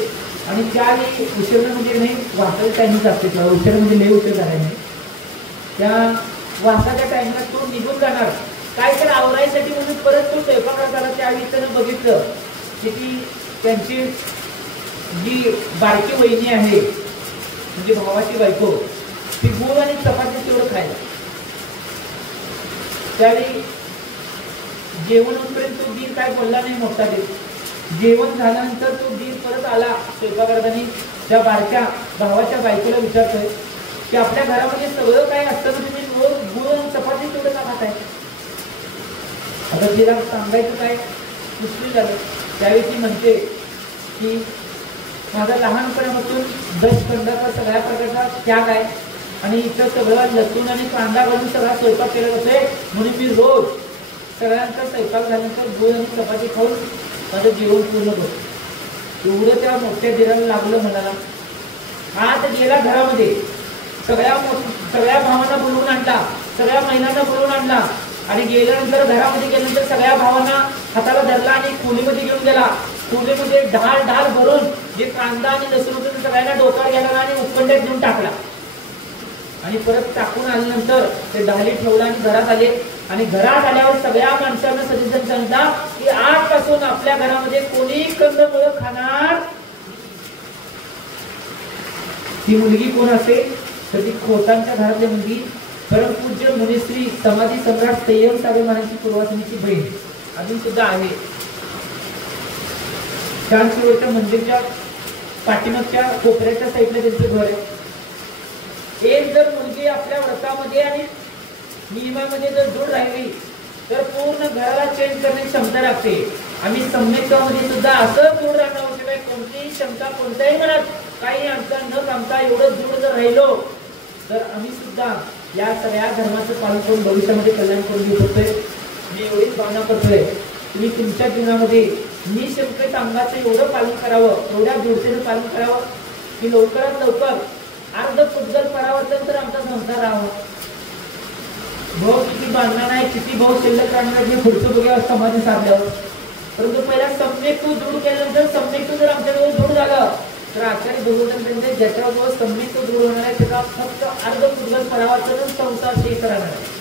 आणि त्यावेळी उशीरनं म्हणजे नाही वासाच्या टायमिंग असते किंवा उशीर म्हणजे लय उशीर झाला नाही, त्या वासाच्या टायमिंगला तो निघून जाणार काय तर आवरायसाठी म्हणून परत तो स्वयंपाक झाला. त्यावेळी त्यानं बघितलं की ती त्यांची जी बारकी वहिनी आहे म्हणजे भावाची बायको ती गुळ आणि चपाती तेवढं खायला. त्यावेळी जेवण होईपर्यंत तो दीर काय बोलला नाही मोठा दीर. जेवण झाल्यानंतर तो दीर परत आला स्वयंपाकघरात त्या बारक्या भावाच्या बायकोला विचारतोय की आपल्या घरामध्ये सगळं काय असतं तुम्ही रोज गुळ आणि चपाती तेवढं का खाताय? आता तिला सांगायचं काय मुश्किल झालं. त्यावेळी ती म्हणते की माझा लहानपणापासून दशखंडाचा सगळ्या प्रकारचा त्याग आहे आणि इथं सगळं लसूण आणि कांदा घालून सगळा स्वयंपाक केला जातोय म्हणून मी रोज सगळ्यांचा स्वयंपाक झाल्यानंतर गुळ आणि चपाती खाऊन माझं जीवन पूर्ण करतो. एवढं त्या मोठ्या दिराला लागलं म्हणाला. आत गेला घरामध्ये सगळ्या भावांना बोलवून आणला, सगळ्या महिलांना बोलवून आणला आणि गेल्यानंतर घरामध्ये गेल्यानंतर सगळ्या भावांना हाताला धरला आणि खोलीमध्ये घेऊन गेला. खोलीमध्ये ढाल भरून जे कांदा आणि लसूण होतं ते सगळ्यांना डोक्यावर गेला आणि उखंड्यात घेऊन टाकला आणि परत टाकून आल्यानंतर ते ढाली ठेवला आणि घरात आले आणि घरात आल्यावर सगळ्या माणसांना सजेशन सांगितला की आजपासून आपल्या घरामध्ये कोणी कंदमुळं खाणार. ती मुलगी कोण असेल तर ती खोतांच्या घरातली मुलगी परमपूज्य मुनिश्री समाधी सम्राट संयम सागर महाराजांची पूर्वासनीची बहीण अजून सुद्धा आहे. शांतशिरोडच्या मंदिरच्या पाठीमागच्या कोपऱ्याच्या साईडला त्यांचं घर आहे. एक जर मुलगी आपल्या व्रतामध्ये आणि नियमामध्ये जर दृढ राहिली तर पूर्ण घराला चेंज करण्याची क्षमता लागते. आम्ही सम्यकत्वामध्ये सुद्धा असं दृढ राहणं आवश्यक आहे. कोणतीही शंका कोणत्याही मनात काही अडचण न कामता एवढं दृढ जर राहिलो तर आम्ही सुद्धा या सगळ्या धर्माचं पालन करून भविष्यामध्ये कल्याण करून घेऊ शकतोय. मी एवढीच भावना करतोय तुम्ही तुमच्या जीवनामध्ये निशंकित अंगाचं एवढं पालन करावं, एवढ्या दृढतेनं पालन करावं की लवकरात लवकर अर्ध पुद्गल परावर्तन तर आमचा संसार राहावा. भाऊ किती बांधणार नाही, किती भाऊ शिल्लक राहणार हे पुढचं बघूया समाधी साधल्यावर. परंतु पहिला सम्यक तू दृढ केल्यानंतर सम्यक तू जर आमच्याजवळ दृढ झालं तर आचार्य भगवंतांनी त्यांचे ज्याच्याजवळ सम्यक तू दृढ होणार आहे त्याचा फक्त अर्ध पुद्गल परावर्तन संसार शेष राहणार आहे.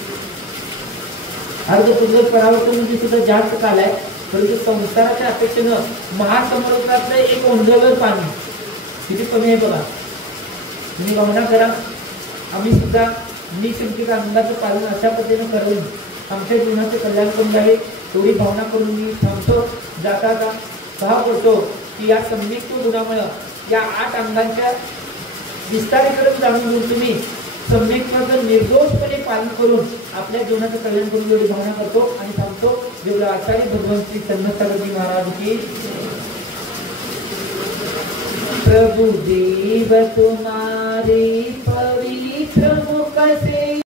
अर्ध पुद्गल परावर्तन म्हणजे सुद्धा जास्त काल आहे. परंतु संसाराच्या अपेक्षेनं महासमुद्रातलं एक ओंजळवर पाणी किती कमी आहे बघा. तुम्ही भावना करा आम्ही सुद्धा निशंकित आनंदाचं पालन अशा पद्धतीनं करून आमच्या जीवनाचे कल्याण करून द्यावे तेवढी भावना करून मी थांबतो. जाता का भाव करतो की या सम्यक गुणामुळे या 8 अंगांच्या विस्तारीकरण जाणून घेऊन तुम्ही सम्यकत्वाचं निर्दोषपणे पालन करून आपल्या जीवनाचं कल्याण करून एवढी भावना करतो आणि थांबतो. जेवढं आचार्य भगवान श्री चन्नसागरजी महाराज की प्रभु देव तुम्हारी